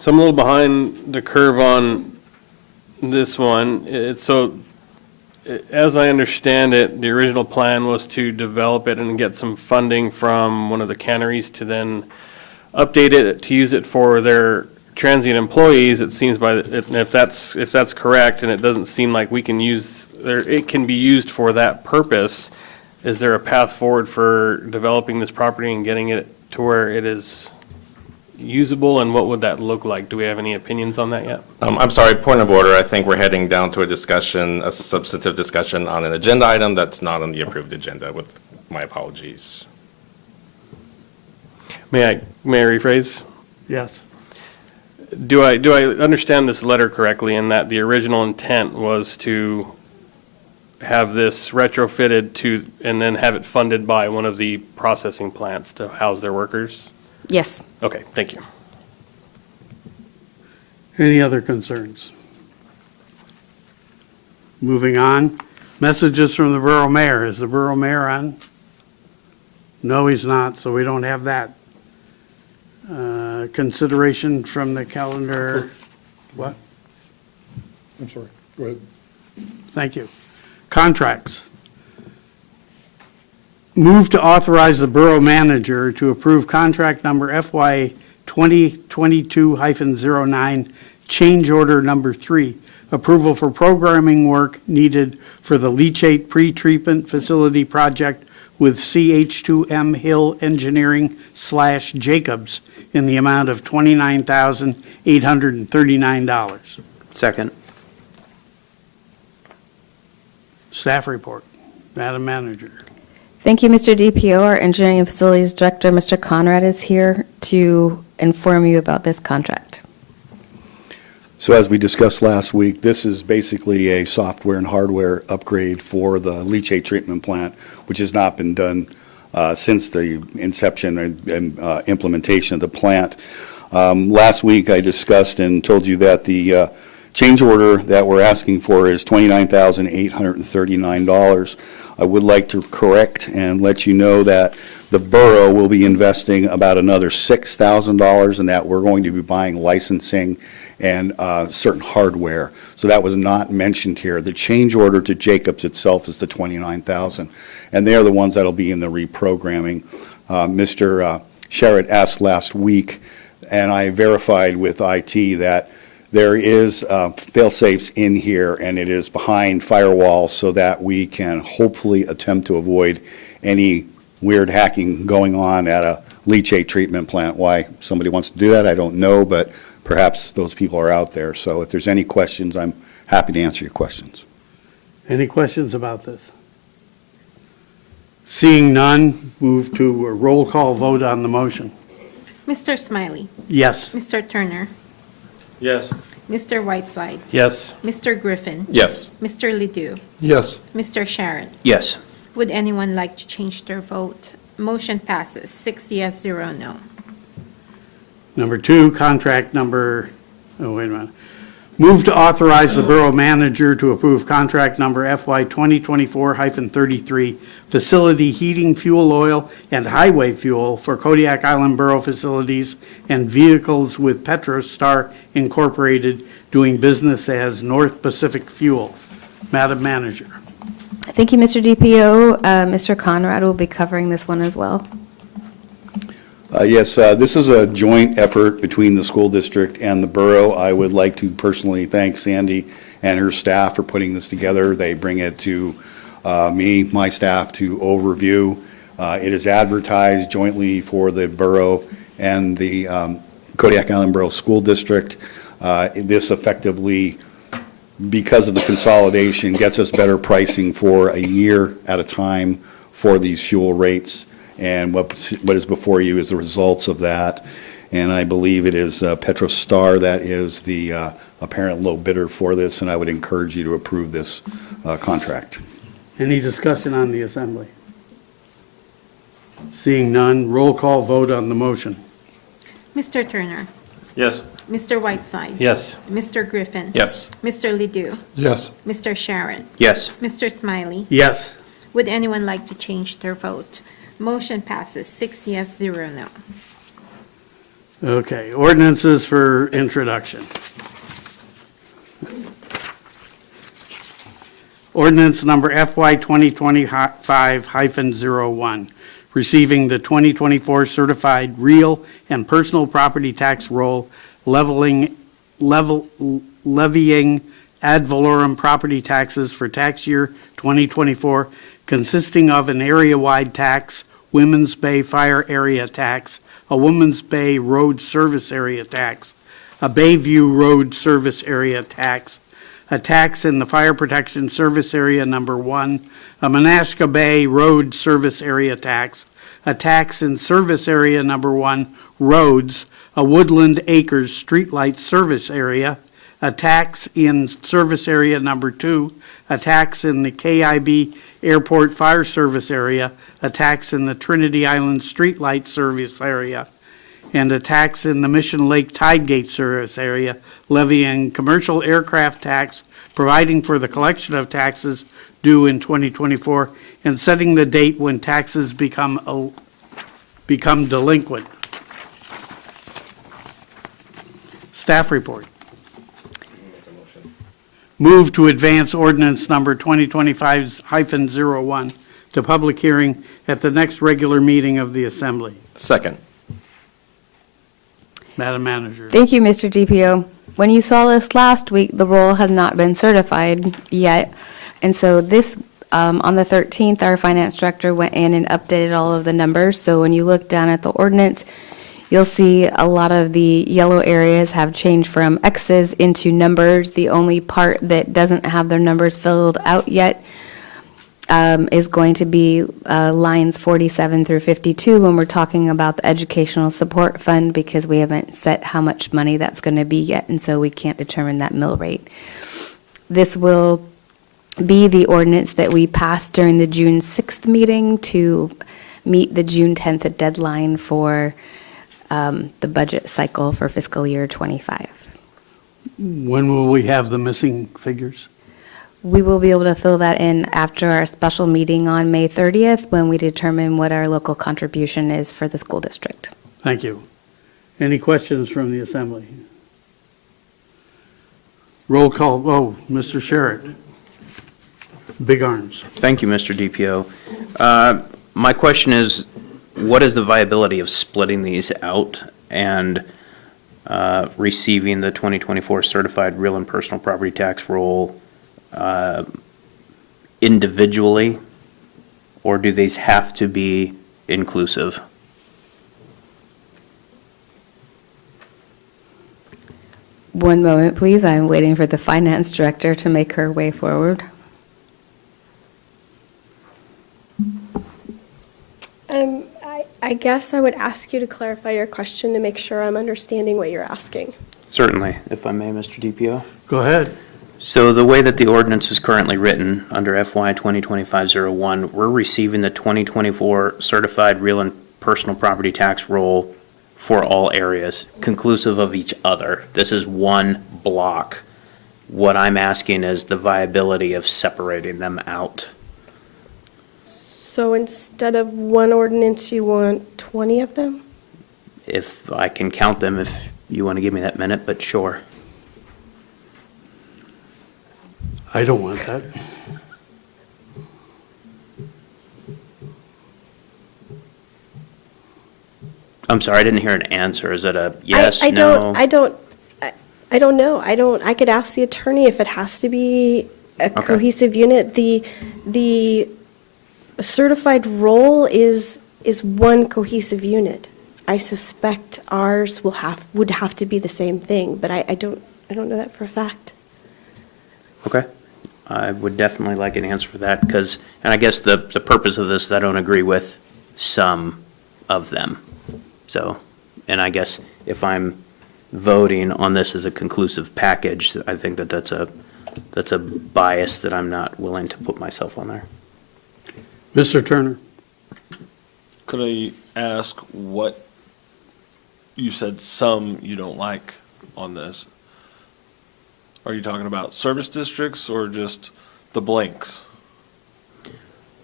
So I'm a little behind the curve on this one. As I understand it, the original plan was to develop it and get some funding from one of the canneries to then update it to use it for their transient employees. It seems if that's correct, and it doesn't seem like we can use it can be used for that purpose. Is there a path forward for developing this property and getting it to where it is usable, and what would that look like? Do we have any opinions on that yet? I'm sorry, point of order. I think we're heading down to a substantive discussion on an agenda item that's not on the approved agenda, with my apologies. May I rephrase? Yes. Do I understand this letter correctly, in that the original intent was to have this retrofitted and then have it funded by one of the processing plants to house their workers? Yes. Okay, thank you. Any other concerns? Moving on. Messages from the Borough Mayor. Is the Borough Mayor on? No, he's not, so we don't have that. Consideration from the calendar. What? I'm sorry. Go ahead. Thank you. Contracts. Move to authorize the Borough Manager to approve contract number FY 2022-09, change order number 3, approval for programming work needed for the leachate pretreatment facility project with CH2M Hill Engineering / Jacobs in the amount of $29,839. Second. Staff report. Madam Manager. Thank you, Mr. DPO. Our Engineering and Facilities Director, Mr. Conrad, is here to inform you about this contract. So as we discussed last week, this is basically a software and hardware upgrade for the leachate treatment plant, which has not been done since the inception and implementation of the plant. Last week, I discussed and told you that the change order that we're asking for is $29,839. I would like to correct and let you know that the borough will be investing about another $6,000, and that we're going to be buying licensing and certain hardware. So that was not mentioned here. The change order to Jacobs itself is the $29,000, and they're the ones that'll be in the reprogramming. Mr. Sherritt asked last week, and I verified with IT that there is fail-safes in here, and it is behind firewalls so that we can hopefully attempt to avoid any weird hacking going on at a leachate treatment plant. Why somebody wants to do that, I don't know, but perhaps those people are out there. So if there's any questions, I'm happy to answer your questions. Any questions about this? Seeing none, move to a roll call vote on the motion. Mr. Smiley? Yes. Mr. Turner? Yes. Mr. Whiteside? Yes. Mr. Griffin? Yes. Mr. Ledoux? Yes. Mr. Sharon? Yes. Would anyone like to change their vote? Motion passes, 6 yes, 0 no. Number 2, contract number, oh, wait a minute. Move to authorize the borough manager to approve contract number FY 2024-33, facility heating fuel oil and highway fuel for Kodiak Island Borough facilities and vehicles with Petrostar Incorporated doing business as North Pacific Fuel. Madam Manager. Thank you, Mr. DPO. Mr. Conrad will be covering this one as well. Yes, this is a joint effort between the school district and the borough. I would like to personally thank Sandy and her staff for putting this together. They bring it to me, my staff, to overview. It is advertised jointly for the borough and the Kodiak Island Borough School District. This effectively, because of the consolidation, gets us better pricing for a year at a time for these fuel rates. And what is before you is the results of that. And I believe it is Petrostar that is the apparent low bidder for this, and I would encourage you to approve this contract. Any discussion on the assembly? Seeing none, roll call vote on the motion. Mr. Turner? Yes. Mr. Whiteside? Yes. Mr. Griffin? Yes. Mr. Ledoux? Yes. Mr. Sharon? Yes. Mr. Smiley? Yes. Would anyone like to change their vote? Motion passes, 6 yes, 0 no. Okay, ordinances for introduction. Ordinance number FY 2025-01, receiving the 2024 certified real and personal property tax roll, levying ad valorem property taxes for tax year 2024, consisting of an area-wide tax, Women's Bay Fire Area Tax, a Women's Bay Road Service Area Tax, a Bayview Road Service Area Tax, a tax in the Fire Protection Service Area Number 1, a Menasca Bay Road Service Area Tax, a tax in Service Area Number 1, Roads, a Woodland Acres Streetlight Service Area, a tax in Service Area Number 2, a tax in the KIB Airport Fire Service Area, a tax in the Trinity Island Streetlight Service Area, and a tax in the Mission Lake Tidegate Service Area, levying commercial aircraft tax, providing for the collection of taxes due in 2024, and setting the date when taxes become delinquent. Staff report. Move to advance ordinance number 2025-01 to public hearing at the next regular meeting of the Assembly. Second. Madam Manager. Thank you, Mr. DPO. When you saw this last week, the roll had not been certified yet. And so this, on the 13th, our finance director went in and updated all of the numbers. So when you look down at the ordinance, you'll see a lot of the yellow areas have changed from X's into numbers. The only part that doesn't have their numbers filled out yet is going to be lines 47 through 52 when we're talking about the educational support fund, because we haven't set how much money that's going to be yet, and so we can't determine that mill rate. This will be the ordinance that we passed during the June 6th meeting to meet the June 10th deadline for the budget cycle for fiscal year 25. When will we have the missing figures? We will be able to fill that in after our special meeting on May 30th, when we determine what our local contribution is for the school district. Thank you. Any questions from the Assembly? Roll call. Oh, Mr. Sherritt. Big arms. Thank you, Mr. DPO. My question is, what is the viability of splitting these out and receiving the 2024 certified real and personal property tax roll individually, or do these have to be inclusive? One moment, please. I'm waiting for the finance director to make her way forward. I guess I would ask you to clarify your question to make sure I'm understanding what you're asking. Certainly, if I may, Mr. DPO. Go ahead. So the way that the ordinance is currently written under FY 2025-01, we're receiving the 2024 certified real and personal property tax roll for all areas, conclusive of each other. This is one block. What I'm asking is the viability of separating them out. So instead of one ordinance, you want 20 of them? If I can count them, if you want to give me that minute, but sure. I don't want that. I'm sorry, I didn't hear an answer. Is it a yes, I no? don't know. I could ask the attorney if it has to be a cohesive unit. The certified roll is one cohesive unit. I suspect ours would have to be the same thing, but I don't know that for a fact. Okay. I would definitely like an answer for that because, and I guess the purpose of this is I don't agree with some of them. So, and I guess if I'm voting on this as a conclusive package, I think that that's a bias that I'm not willing to put myself on there. Mr. Turner? Could I ask what, you said some you don't like on this. Are you talking about service districts or just the blanks?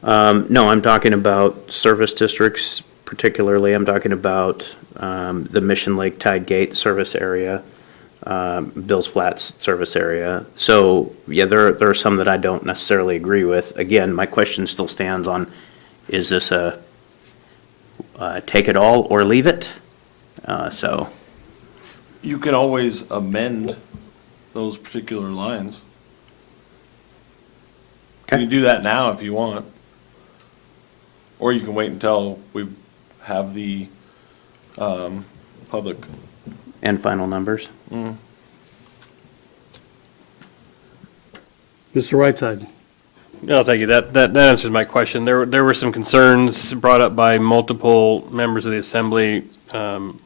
No, I'm talking about service districts particularly. I'm talking about the Mission Lake Tide Gate service area, Bill's Flats service area. So, yeah, there are some that I don't necessarily agree with. Again, my question still stands on, is this a take it all or leave it? So. You can always amend those particular lines. You can do that now if you want. Or you can wait until we have the public. And final numbers. Mr. Whiteside? No, thank you. That answers my question. There were some concerns brought up by multiple members of the assembly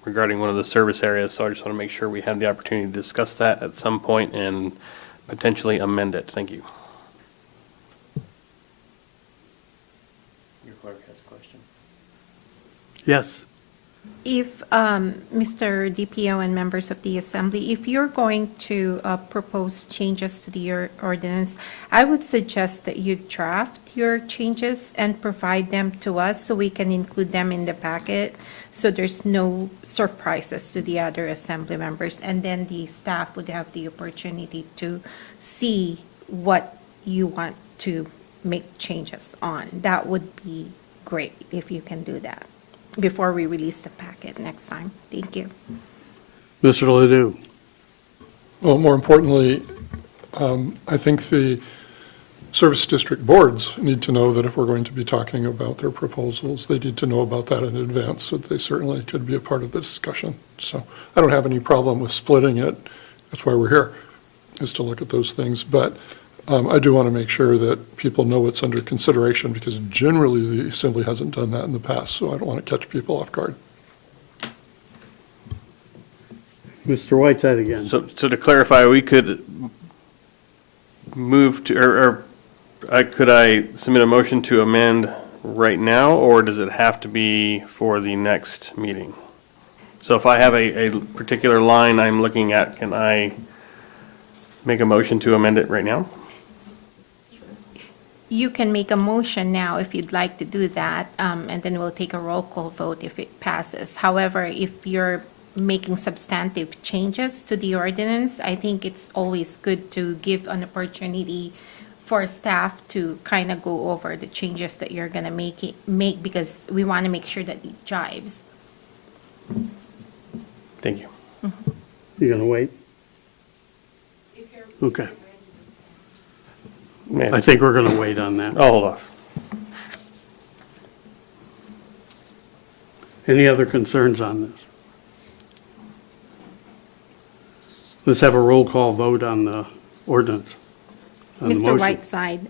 regarding one of the service areas, so I just want to make sure we have the opportunity to discuss that at some point and potentially amend it. Thank you. Your clerk has a question. Yes. If, Mr. DPO and members of the Assembly, if you're going to propose changes to the ordinance, I would suggest that you draft your changes and provide them to us so we can include them in the packet, so there's no surprises to the other Assembly members. And then the staff would have the opportunity to see what you want to make changes on. That would be great if you can do that before we release the packet next time. Thank you. Mr. Ledoux? Well, more importantly, I think the service district boards need to know that if we're going to be talking about their proposals, they need to know about that in advance, so they certainly could be a part of the discussion. So I don't have any problem with splitting it. That's why we're here, is to look at those things. But I do want to make sure that people know what's under consideration, because generally the Assembly hasn't done that in the past, so I don't want to catch people off guard. Mr. Whiteside again. So to clarify, we could move to, could I submit a motion to amend right now, or does it have to be for the next meeting? So if I have a particular line I'm looking at, can I make a motion to amend it right now? You can make a motion now if you'd like to do that, and then we'll take a roll call vote if it passes. However, if you're making substantive changes to the ordinance, I think it's always good to give an opportunity for staff to kind of go over the changes that you're going to make, because we want to make sure that it jives. Thank you. You gonna wait? Okay. I think we're gonna wait on that. I'll hold off. Any other concerns on this? Let's have a roll call vote on the ordinance. on the Mr. motion. Whiteside,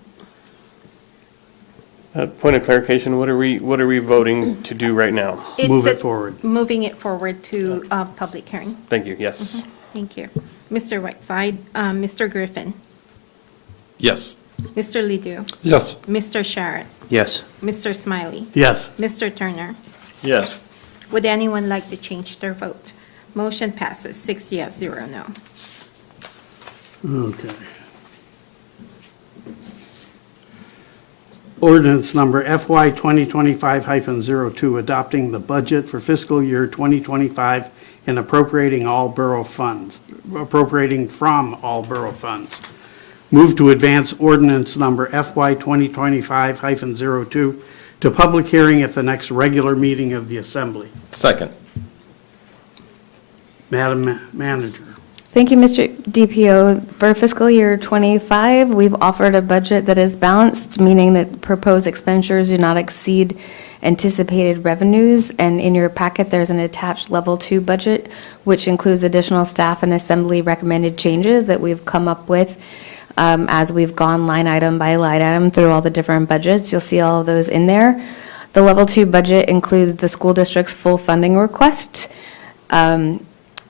Point of clarification, what are we voting to do right now? Move It's it forward. moving it forward to public hearing. Thank you, yes. Thank you. Mr. Whiteside, Mr. Griffin, Yes. Mr. Ledoux, Yes. Mr. Sharrett, Yes. Mr. Smiley, Yes. Mr. Turner. Yes. Would anyone like to change their vote? Motion passes 6 yes, 0 no. Okay. Ordinance number FY 2025-02, adopting the budget for fiscal year 2025 and appropriating all borough funds, appropriating from all borough funds. Move to advance ordinance number FY 2025-02 to public hearing at the next regular meeting of the Assembly. Second. Madam Manager. Thank you, Mr. DPO. For fiscal year '25, we've offered a budget that is balanced, meaning that proposed expenditures do not exceed anticipated revenues. And in your packet, there's an attached Level 2 budget, which includes additional staff and assembly recommended changes that we've come up with as we've gone line item by line item through all the different budgets. You'll see all of those in there. The Level 2 budget includes the school district's full funding request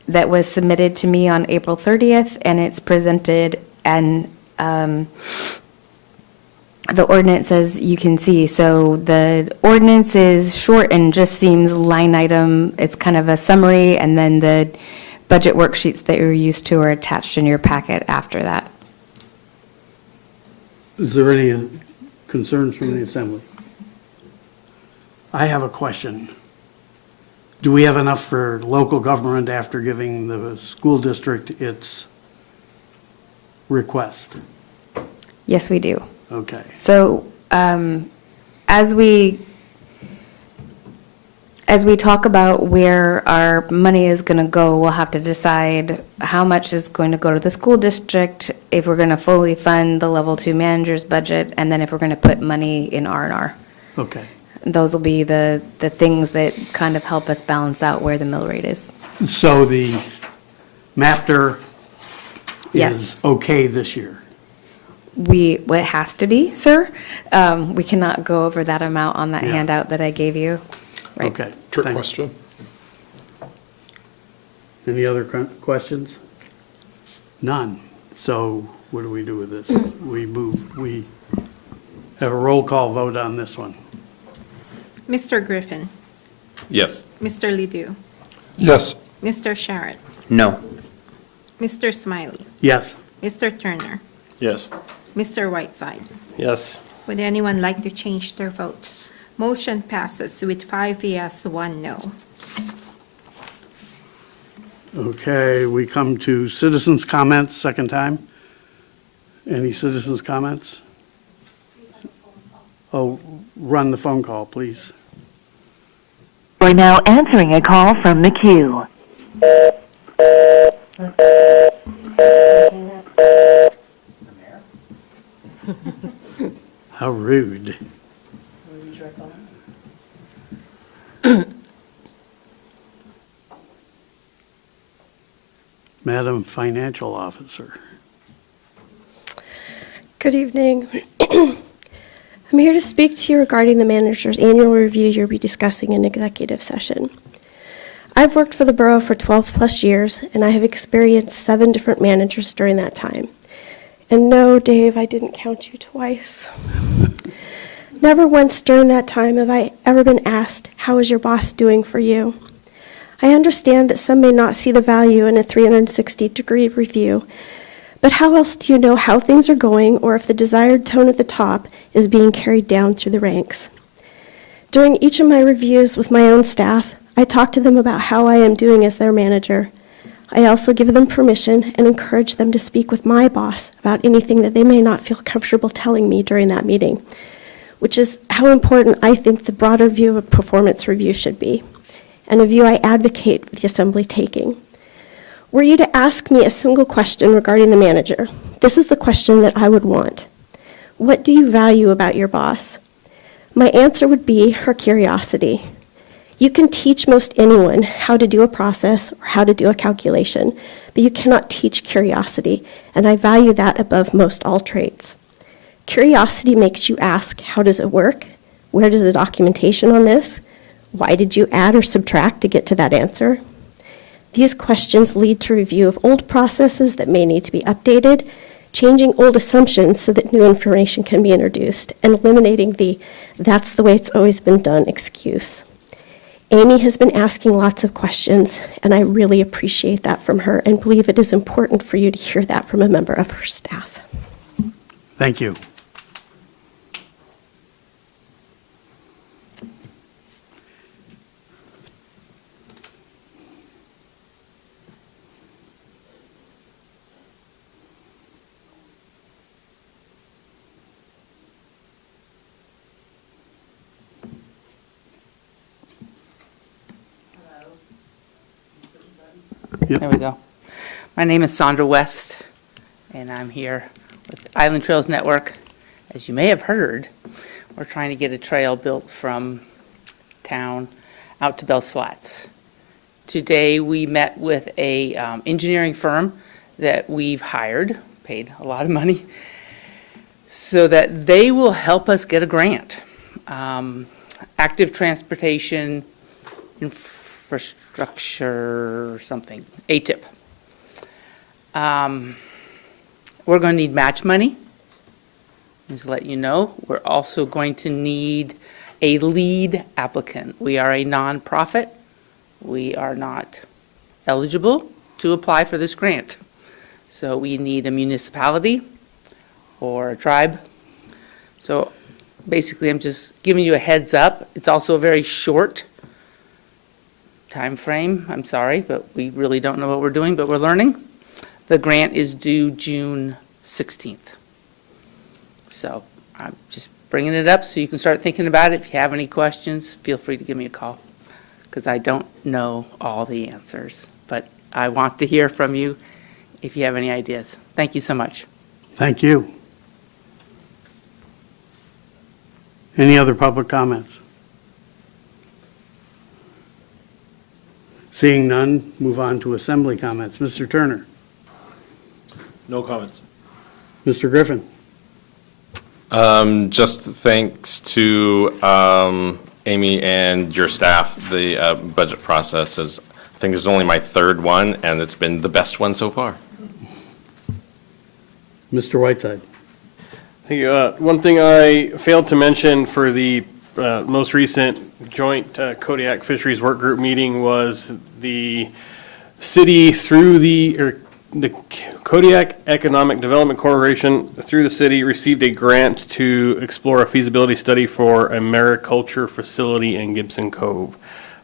that was submitted to me on April 30th, and it's presented, and the ordinance, as you can see. So the ordinance is short and just seems line item. It's kind of a summary, and then the budget worksheets that you're used to are attached in your packet after that. Is there any concerns from the Assembly? I have a question. Do we have enough for local government after giving the school district its request? Yes, we do. Okay. So as we talk about where our money is going to go, we'll have to decide how much is going to go to the school district, if we're going to fully fund the Level 2 manager's budget, and then if we're going to put money in R&R. Okay. Those will be the things that kind of help us balance out where the mill rate is. So the MAPTR Yes. is okay this year? It has to be, sir. We cannot go over that amount on that Yeah. handout that I gave you. Right. Okay. Trick thanks. question. Any other questions? None. So what do we do with this? We have a roll call vote on this one. Mr. Griffin, Yes. Mr. Ledoux, Yes. Mr. Sharrett, No. Mr. Smiley, Yes. Mr. Turner, Yes. Mr. Whiteside. Yes. Would anyone like to change their vote? Motion passes with 5 yes, 1 no. Okay, we come to citizens' comments, second time. Any citizens' comments? Oh, run the phone call, please. We're now answering a call from the queue. How rude. Madam Financial Officer. Good evening. I'm here to speak to you regarding the manager's annual review you'll be discussing in executive session. I've worked for the borough for 12 plus years, and I have experienced 7 different managers during that time. And no, Dave, I didn't count you twice. Never once during that time have I ever been asked, how is your boss doing for you? I understand that some may not see the value in a 360-degree review, but how else do you know how things are going or if the desired tone at the top is being carried down through the ranks? During each of my reviews with my own staff, I talk to them about how I am doing as their manager. I also give them permission and encourage them to speak with my boss about anything that they may not feel comfortable telling me during that meeting, which is how important I think the broader view of a performance review should be, and a view I advocate the Assembly taking. Were you to ask me a single question regarding the manager, this is the question that I would want. What do you value about your boss? My answer would be her curiosity. You can teach most anyone how to do a process or how to do a calculation, but you cannot teach curiosity, and I value that above most all traits. Curiosity makes you ask, how does it work? Where does the documentation on this? Why did you add or subtract to get to that answer? These questions lead to review of old processes that may need to be updated, changing old assumptions so that new information can be introduced, and eliminating the "that's the way it's always been done" excuse. Amy has been asking lots of questions, and I really appreciate that from her and believe it is important for you to hear that from a member of her staff. Thank you. Yep. There we go. My name is Sandra West, and I'm here with Island Trails Network. As you may have heard, we're trying to get a trail built from town out to Bell's Flats. Today, we met with a engineering firm that we've hired, paid a lot of money, so that they will help us get a grant. Active Transportation Infrastructure something, ATIP. We're going to need match money. Just to let you know, we're also going to need a lead applicant. We are a nonprofit. We are not eligible to apply for this grant. So we need a municipality or a tribe. So basically, I'm just giving you a heads up. It's also a very short time frame. I'm sorry, but we really don't know what we're doing, but we're learning. The grant is due June 16th. So I'm just bringing it up so you can start thinking about it. If you have any questions, feel free to give me a call, because I don't know all the answers, but I want to hear from you if you have any ideas. Thank you so much. Thank you. Any other public comments? Seeing none, move on to assembly comments. Mr. Turner. No comments. Mr. Griffin. Just thanks to Amy and your staff. The budget process is, I think this is only my third one, and it's been the best one so far. Mr. Whiteside. Thank you. One thing I failed to mention for the most recent joint Kodiak Fisheries Work Group meeting was the city through the Kodiak Economic Development Corporation through the city received a grant to explore a feasibility study for a mariculture facility in Gibson Cove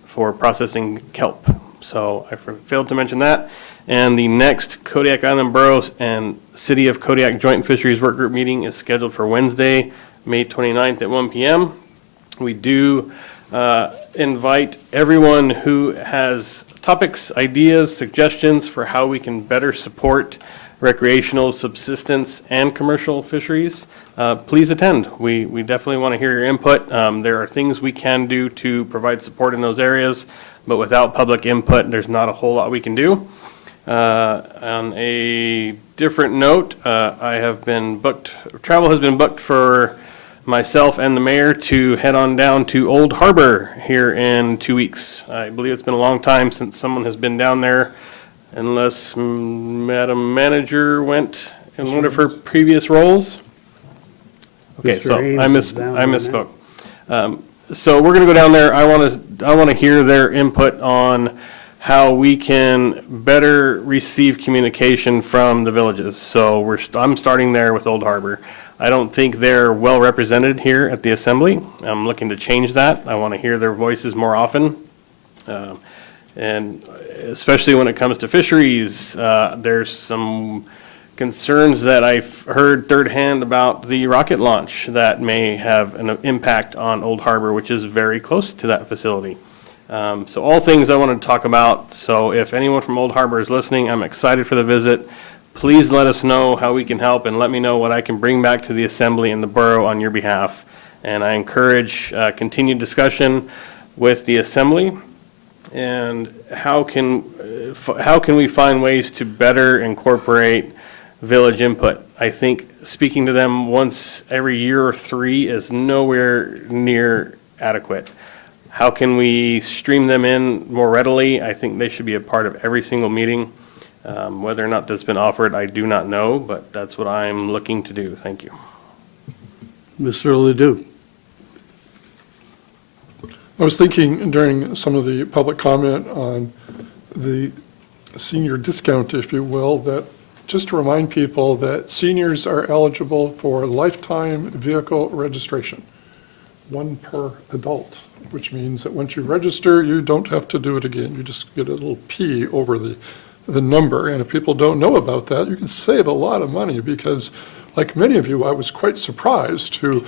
for processing kelp. So I failed to mention that. And the next Kodiak Island Borough and City of Kodiak Joint Fisheries Work Group meeting is scheduled for Wednesday, May 29th at 1 p.m. We do invite everyone who has topics, ideas, suggestions for how we can better support recreational, subsistence, and commercial fisheries. Please attend. We definitely want to hear your input. There are things we can do to provide support in those areas, but without public input, there's not a whole lot we can do. On a different note, travel has been booked for myself and the mayor to head on down to Old Harbor here in 2 weeks. I believe it's been a long time since someone has been down there, unless Madam Manager went in one of her previous roles. Okay, so I misspoke. So we're going to go down there. I want to hear their input on how we can better receive communication from the villages. So I'm starting there with Old Harbor. I don't think they're well represented here at the Assembly. I'm looking to change that. I want to hear their voices more often. And especially when it comes to fisheries, there's some concerns that I've heard third hand about the rocket launch that may have an impact on Old Harbor, which is very close to that facility. So all things I want to talk about. So if anyone from Old Harbor is listening, I'm excited for the visit. Please let us know how we can help and let me know what I can bring back to the Assembly and the Borough on your behalf. And I encourage continued discussion. with the assembly? And how can we find ways to better incorporate village input? I think speaking to them once every year or 3 is nowhere near adequate. How can we stream them in more readily? I think they should be a part of every single meeting. Whether or not that's been offered, I do not know, but that's what I'm looking to do. Thank you. Mr. Ledoux. I was thinking during some of the public comment on the senior discount, if you will, that just to remind people that seniors are eligible for lifetime vehicle registration, 1 per adult, which means that once you register, you don't have to do it again. You just get a little P over the number. And if people don't know about that, you can save a lot of money because, like many of you, I was quite surprised to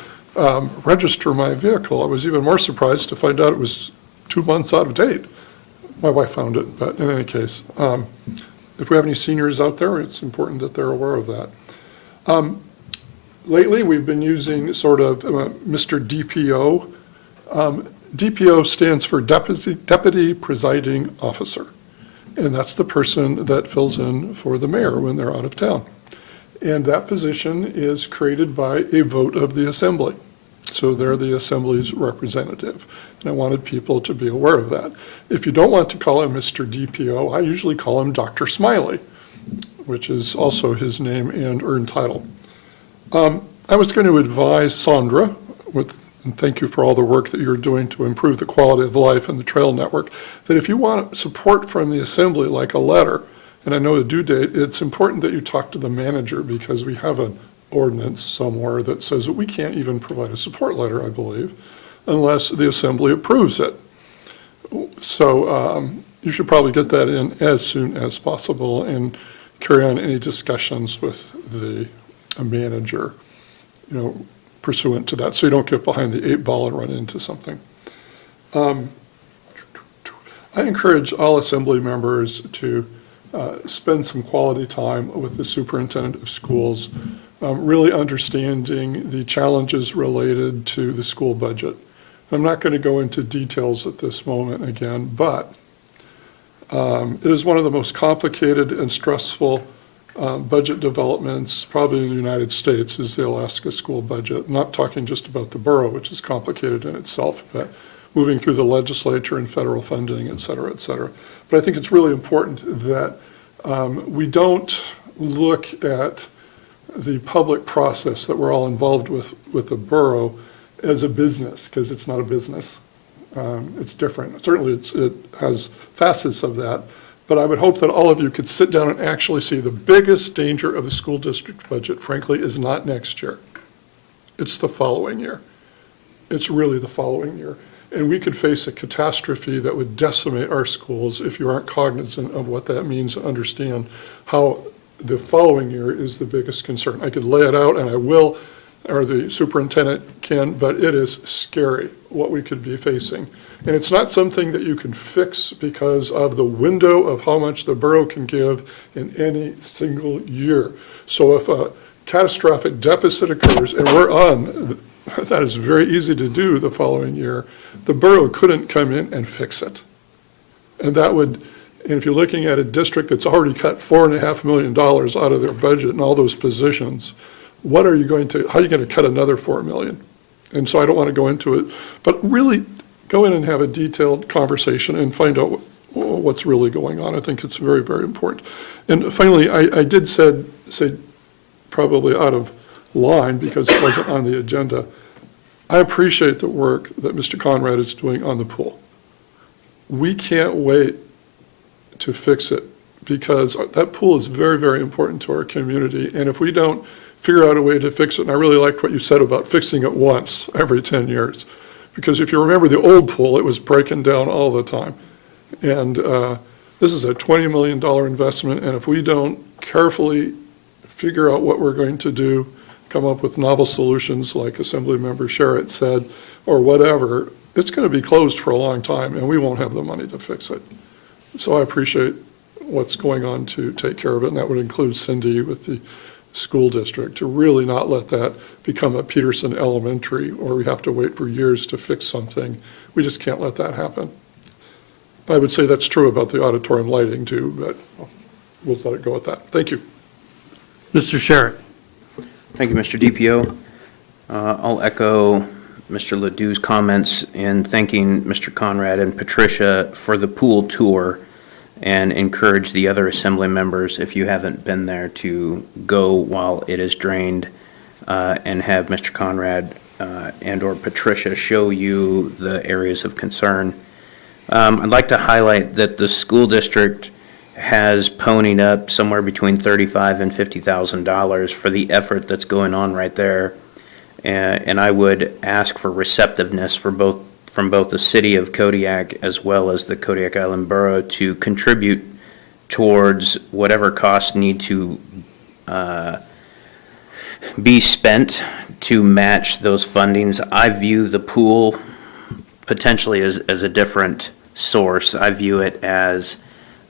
register my vehicle. I was even more surprised to find out it was 2 months out of date. My wife found it, but in any case, if we have any seniors out there, it's important that they're aware of that. Lately, we've been using sort of Mr. DPO. DPO stands for Deputy Presiding Officer, and that's the person that fills in for the mayor when they're out of town. And that position is created by a vote of the assembly. So they're the assembly's representative. And I wanted people to be aware of that. If you don't want to call him Mr. DPO, I usually call him Dr. Smiley, which is also his name and earned title. I was going to advise Sandra, and thank you for all the work that you're doing to improve the quality of life in the trail network, that if you want support from the assembly, like a letter, and I know the due date, it's important that you talk to the manager because we have an ordinance somewhere that says that we can't even provide a support letter, I believe, unless the assembly approves it. So you should probably get that in as soon as possible and carry on any discussions with the manager, pursuant to that, so you don't get behind the 8 ball and run into something. I encourage all assembly members to spend some quality time with the superintendent of schools, really understanding the challenges related to the school budget. I'm not going to go into details at this moment again, but it is one of the most complicated and stressful budget developments probably in the United States is the Alaska school budget. I'm not talking just about the borough, which is complicated in itself, but moving through the legislature and federal funding, et cetera, et cetera. But I think it's really important that we don't look at the public process that we're all involved with the borough as a business, because it's not a business. It's different. Certainly it has facets of that, but I would hope that all of you could sit down and actually see the biggest danger of the school district budget, frankly, is not next year. It's the following year. It's really the following year. And we could face a catastrophe that would decimate our schools if you aren't cognizant of what that means, understand how the following year is the biggest concern. I could lay it out, and I will, or the superintendent can, but it is scary what we could be facing. And it's not something that you can fix because of the window of how much the borough can give in any single year. So if a catastrophic deficit occurs, and we're on, that is very easy to do the following year, the borough couldn't come in and fix it. And that would, and if you're looking at a district that's already cut $4.5 million out of their budget and all those positions, how are you going to cut another $4 million? And so I don't want to go into it, but really go in and have a detailed conversation and find out what's really going on. I think it's very, very important. And finally, I did say probably out of line because it wasn't on the agenda, I appreciate the work that Mr. Conrad is doing on the pool. We can't wait to fix it because that pool is very, very important to our community. And if we don't figure out a way to fix it, and I really liked what you said about fixing it once every 10 years, because if you remember the old pool, it was breaking down all the time. And this is a $20 million investment, and if we don't carefully figure out what we're going to do, come up with novel solutions like Assemblymember Sherritt said, or whatever, it's going to be closed for a long time, and we won't have the money to fix it. So I appreciate what's going on to take care of it, and that would include Cindy with the school district, to really not let that become a Peterson Elementary, or we have to wait for years to fix something We just can't let that happen. I would say that's true about the auditorium lighting too, but we'll let it go at that. Thank you. Mr. Sherritt. Thank you, Mr. DPO. I'll echo Mr. Ledoux's comments in thanking Mr. Conrad and Patricia for the pool tour, and encourage the other assembly members, if you haven't been there, to go while it is drained, and have Mr. Conrad and/or Patricia show you the areas of concern. I'd like to highlight that the school district has ponied up somewhere between $35,000 and $50,000 for the effort that's going on right there. And I would ask for receptiveness from both the city of Kodiak as well as the Kodiak Island Borough to contribute towards whatever costs need to be spent to match those fundings. I view the pool potentially as a different source. I view it as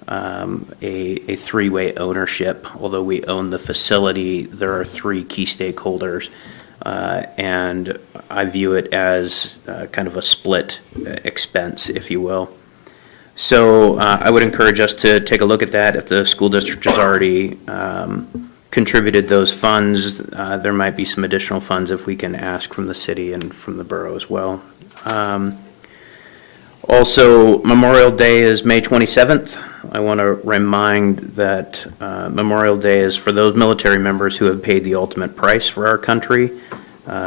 a three-way ownership. Although we own the facility, there are three key stakeholders. And I view it as kind of a split expense, if you will. So I would encourage us to take a look at that. If the school district has already contributed those funds, there might be some additional funds if we can ask from the city and from the borough as well. Also, Memorial Day is May 27th. I want to remind that Memorial Day is for those military members who have paid the ultimate price for our country.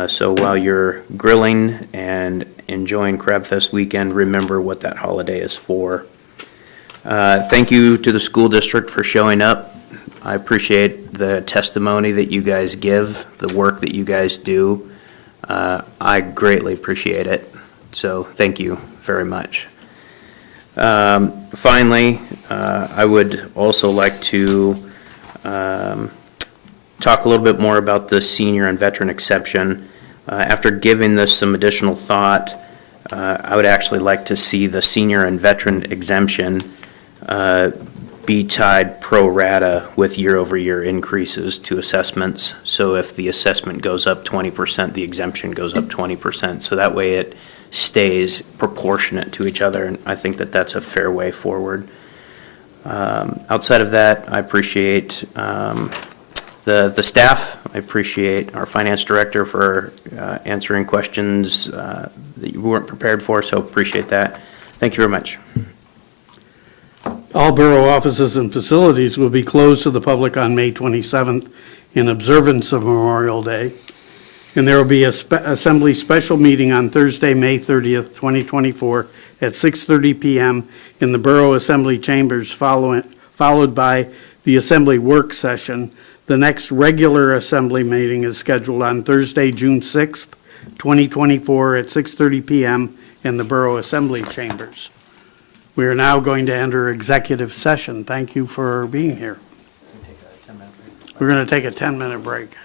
So while you're grilling and enjoying Crab Fest weekend, remember what that holiday is for. Thank you to the school district for showing up. I appreciate the testimony that you guys give, the work that you guys do. I greatly appreciate it. So thank you very much. Finally, I would also like to talk a little bit more about the senior and veteran exception. After giving this some additional thought, I would actually like to see the senior and veteran exemption be tied pro rata with year-over-year increases to assessments. So if the assessment goes up 20%, the exemption goes up 20%. So that way it stays proportionate to each other, and I think that that's a fair way forward. Outside of that, I appreciate the staff. I appreciate our finance director for answering questions that you weren't prepared for, so appreciate that. Thank you very much. All borough offices and facilities will be closed to the public on May 27th in observance of Memorial Day. And there will be a Assembly special meeting on Thursday, May 30th, 2024 at 6:30 p.m. in the Borough Assembly Chambers, followed by the Assembly work session. The next regular Assembly meeting is scheduled on Thursday, June 6th, 2024 at 6:30 p.m. in the Borough Assembly Chambers. We are now going to enter executive session. Thank you for being here. We're going to take a 10-minute break.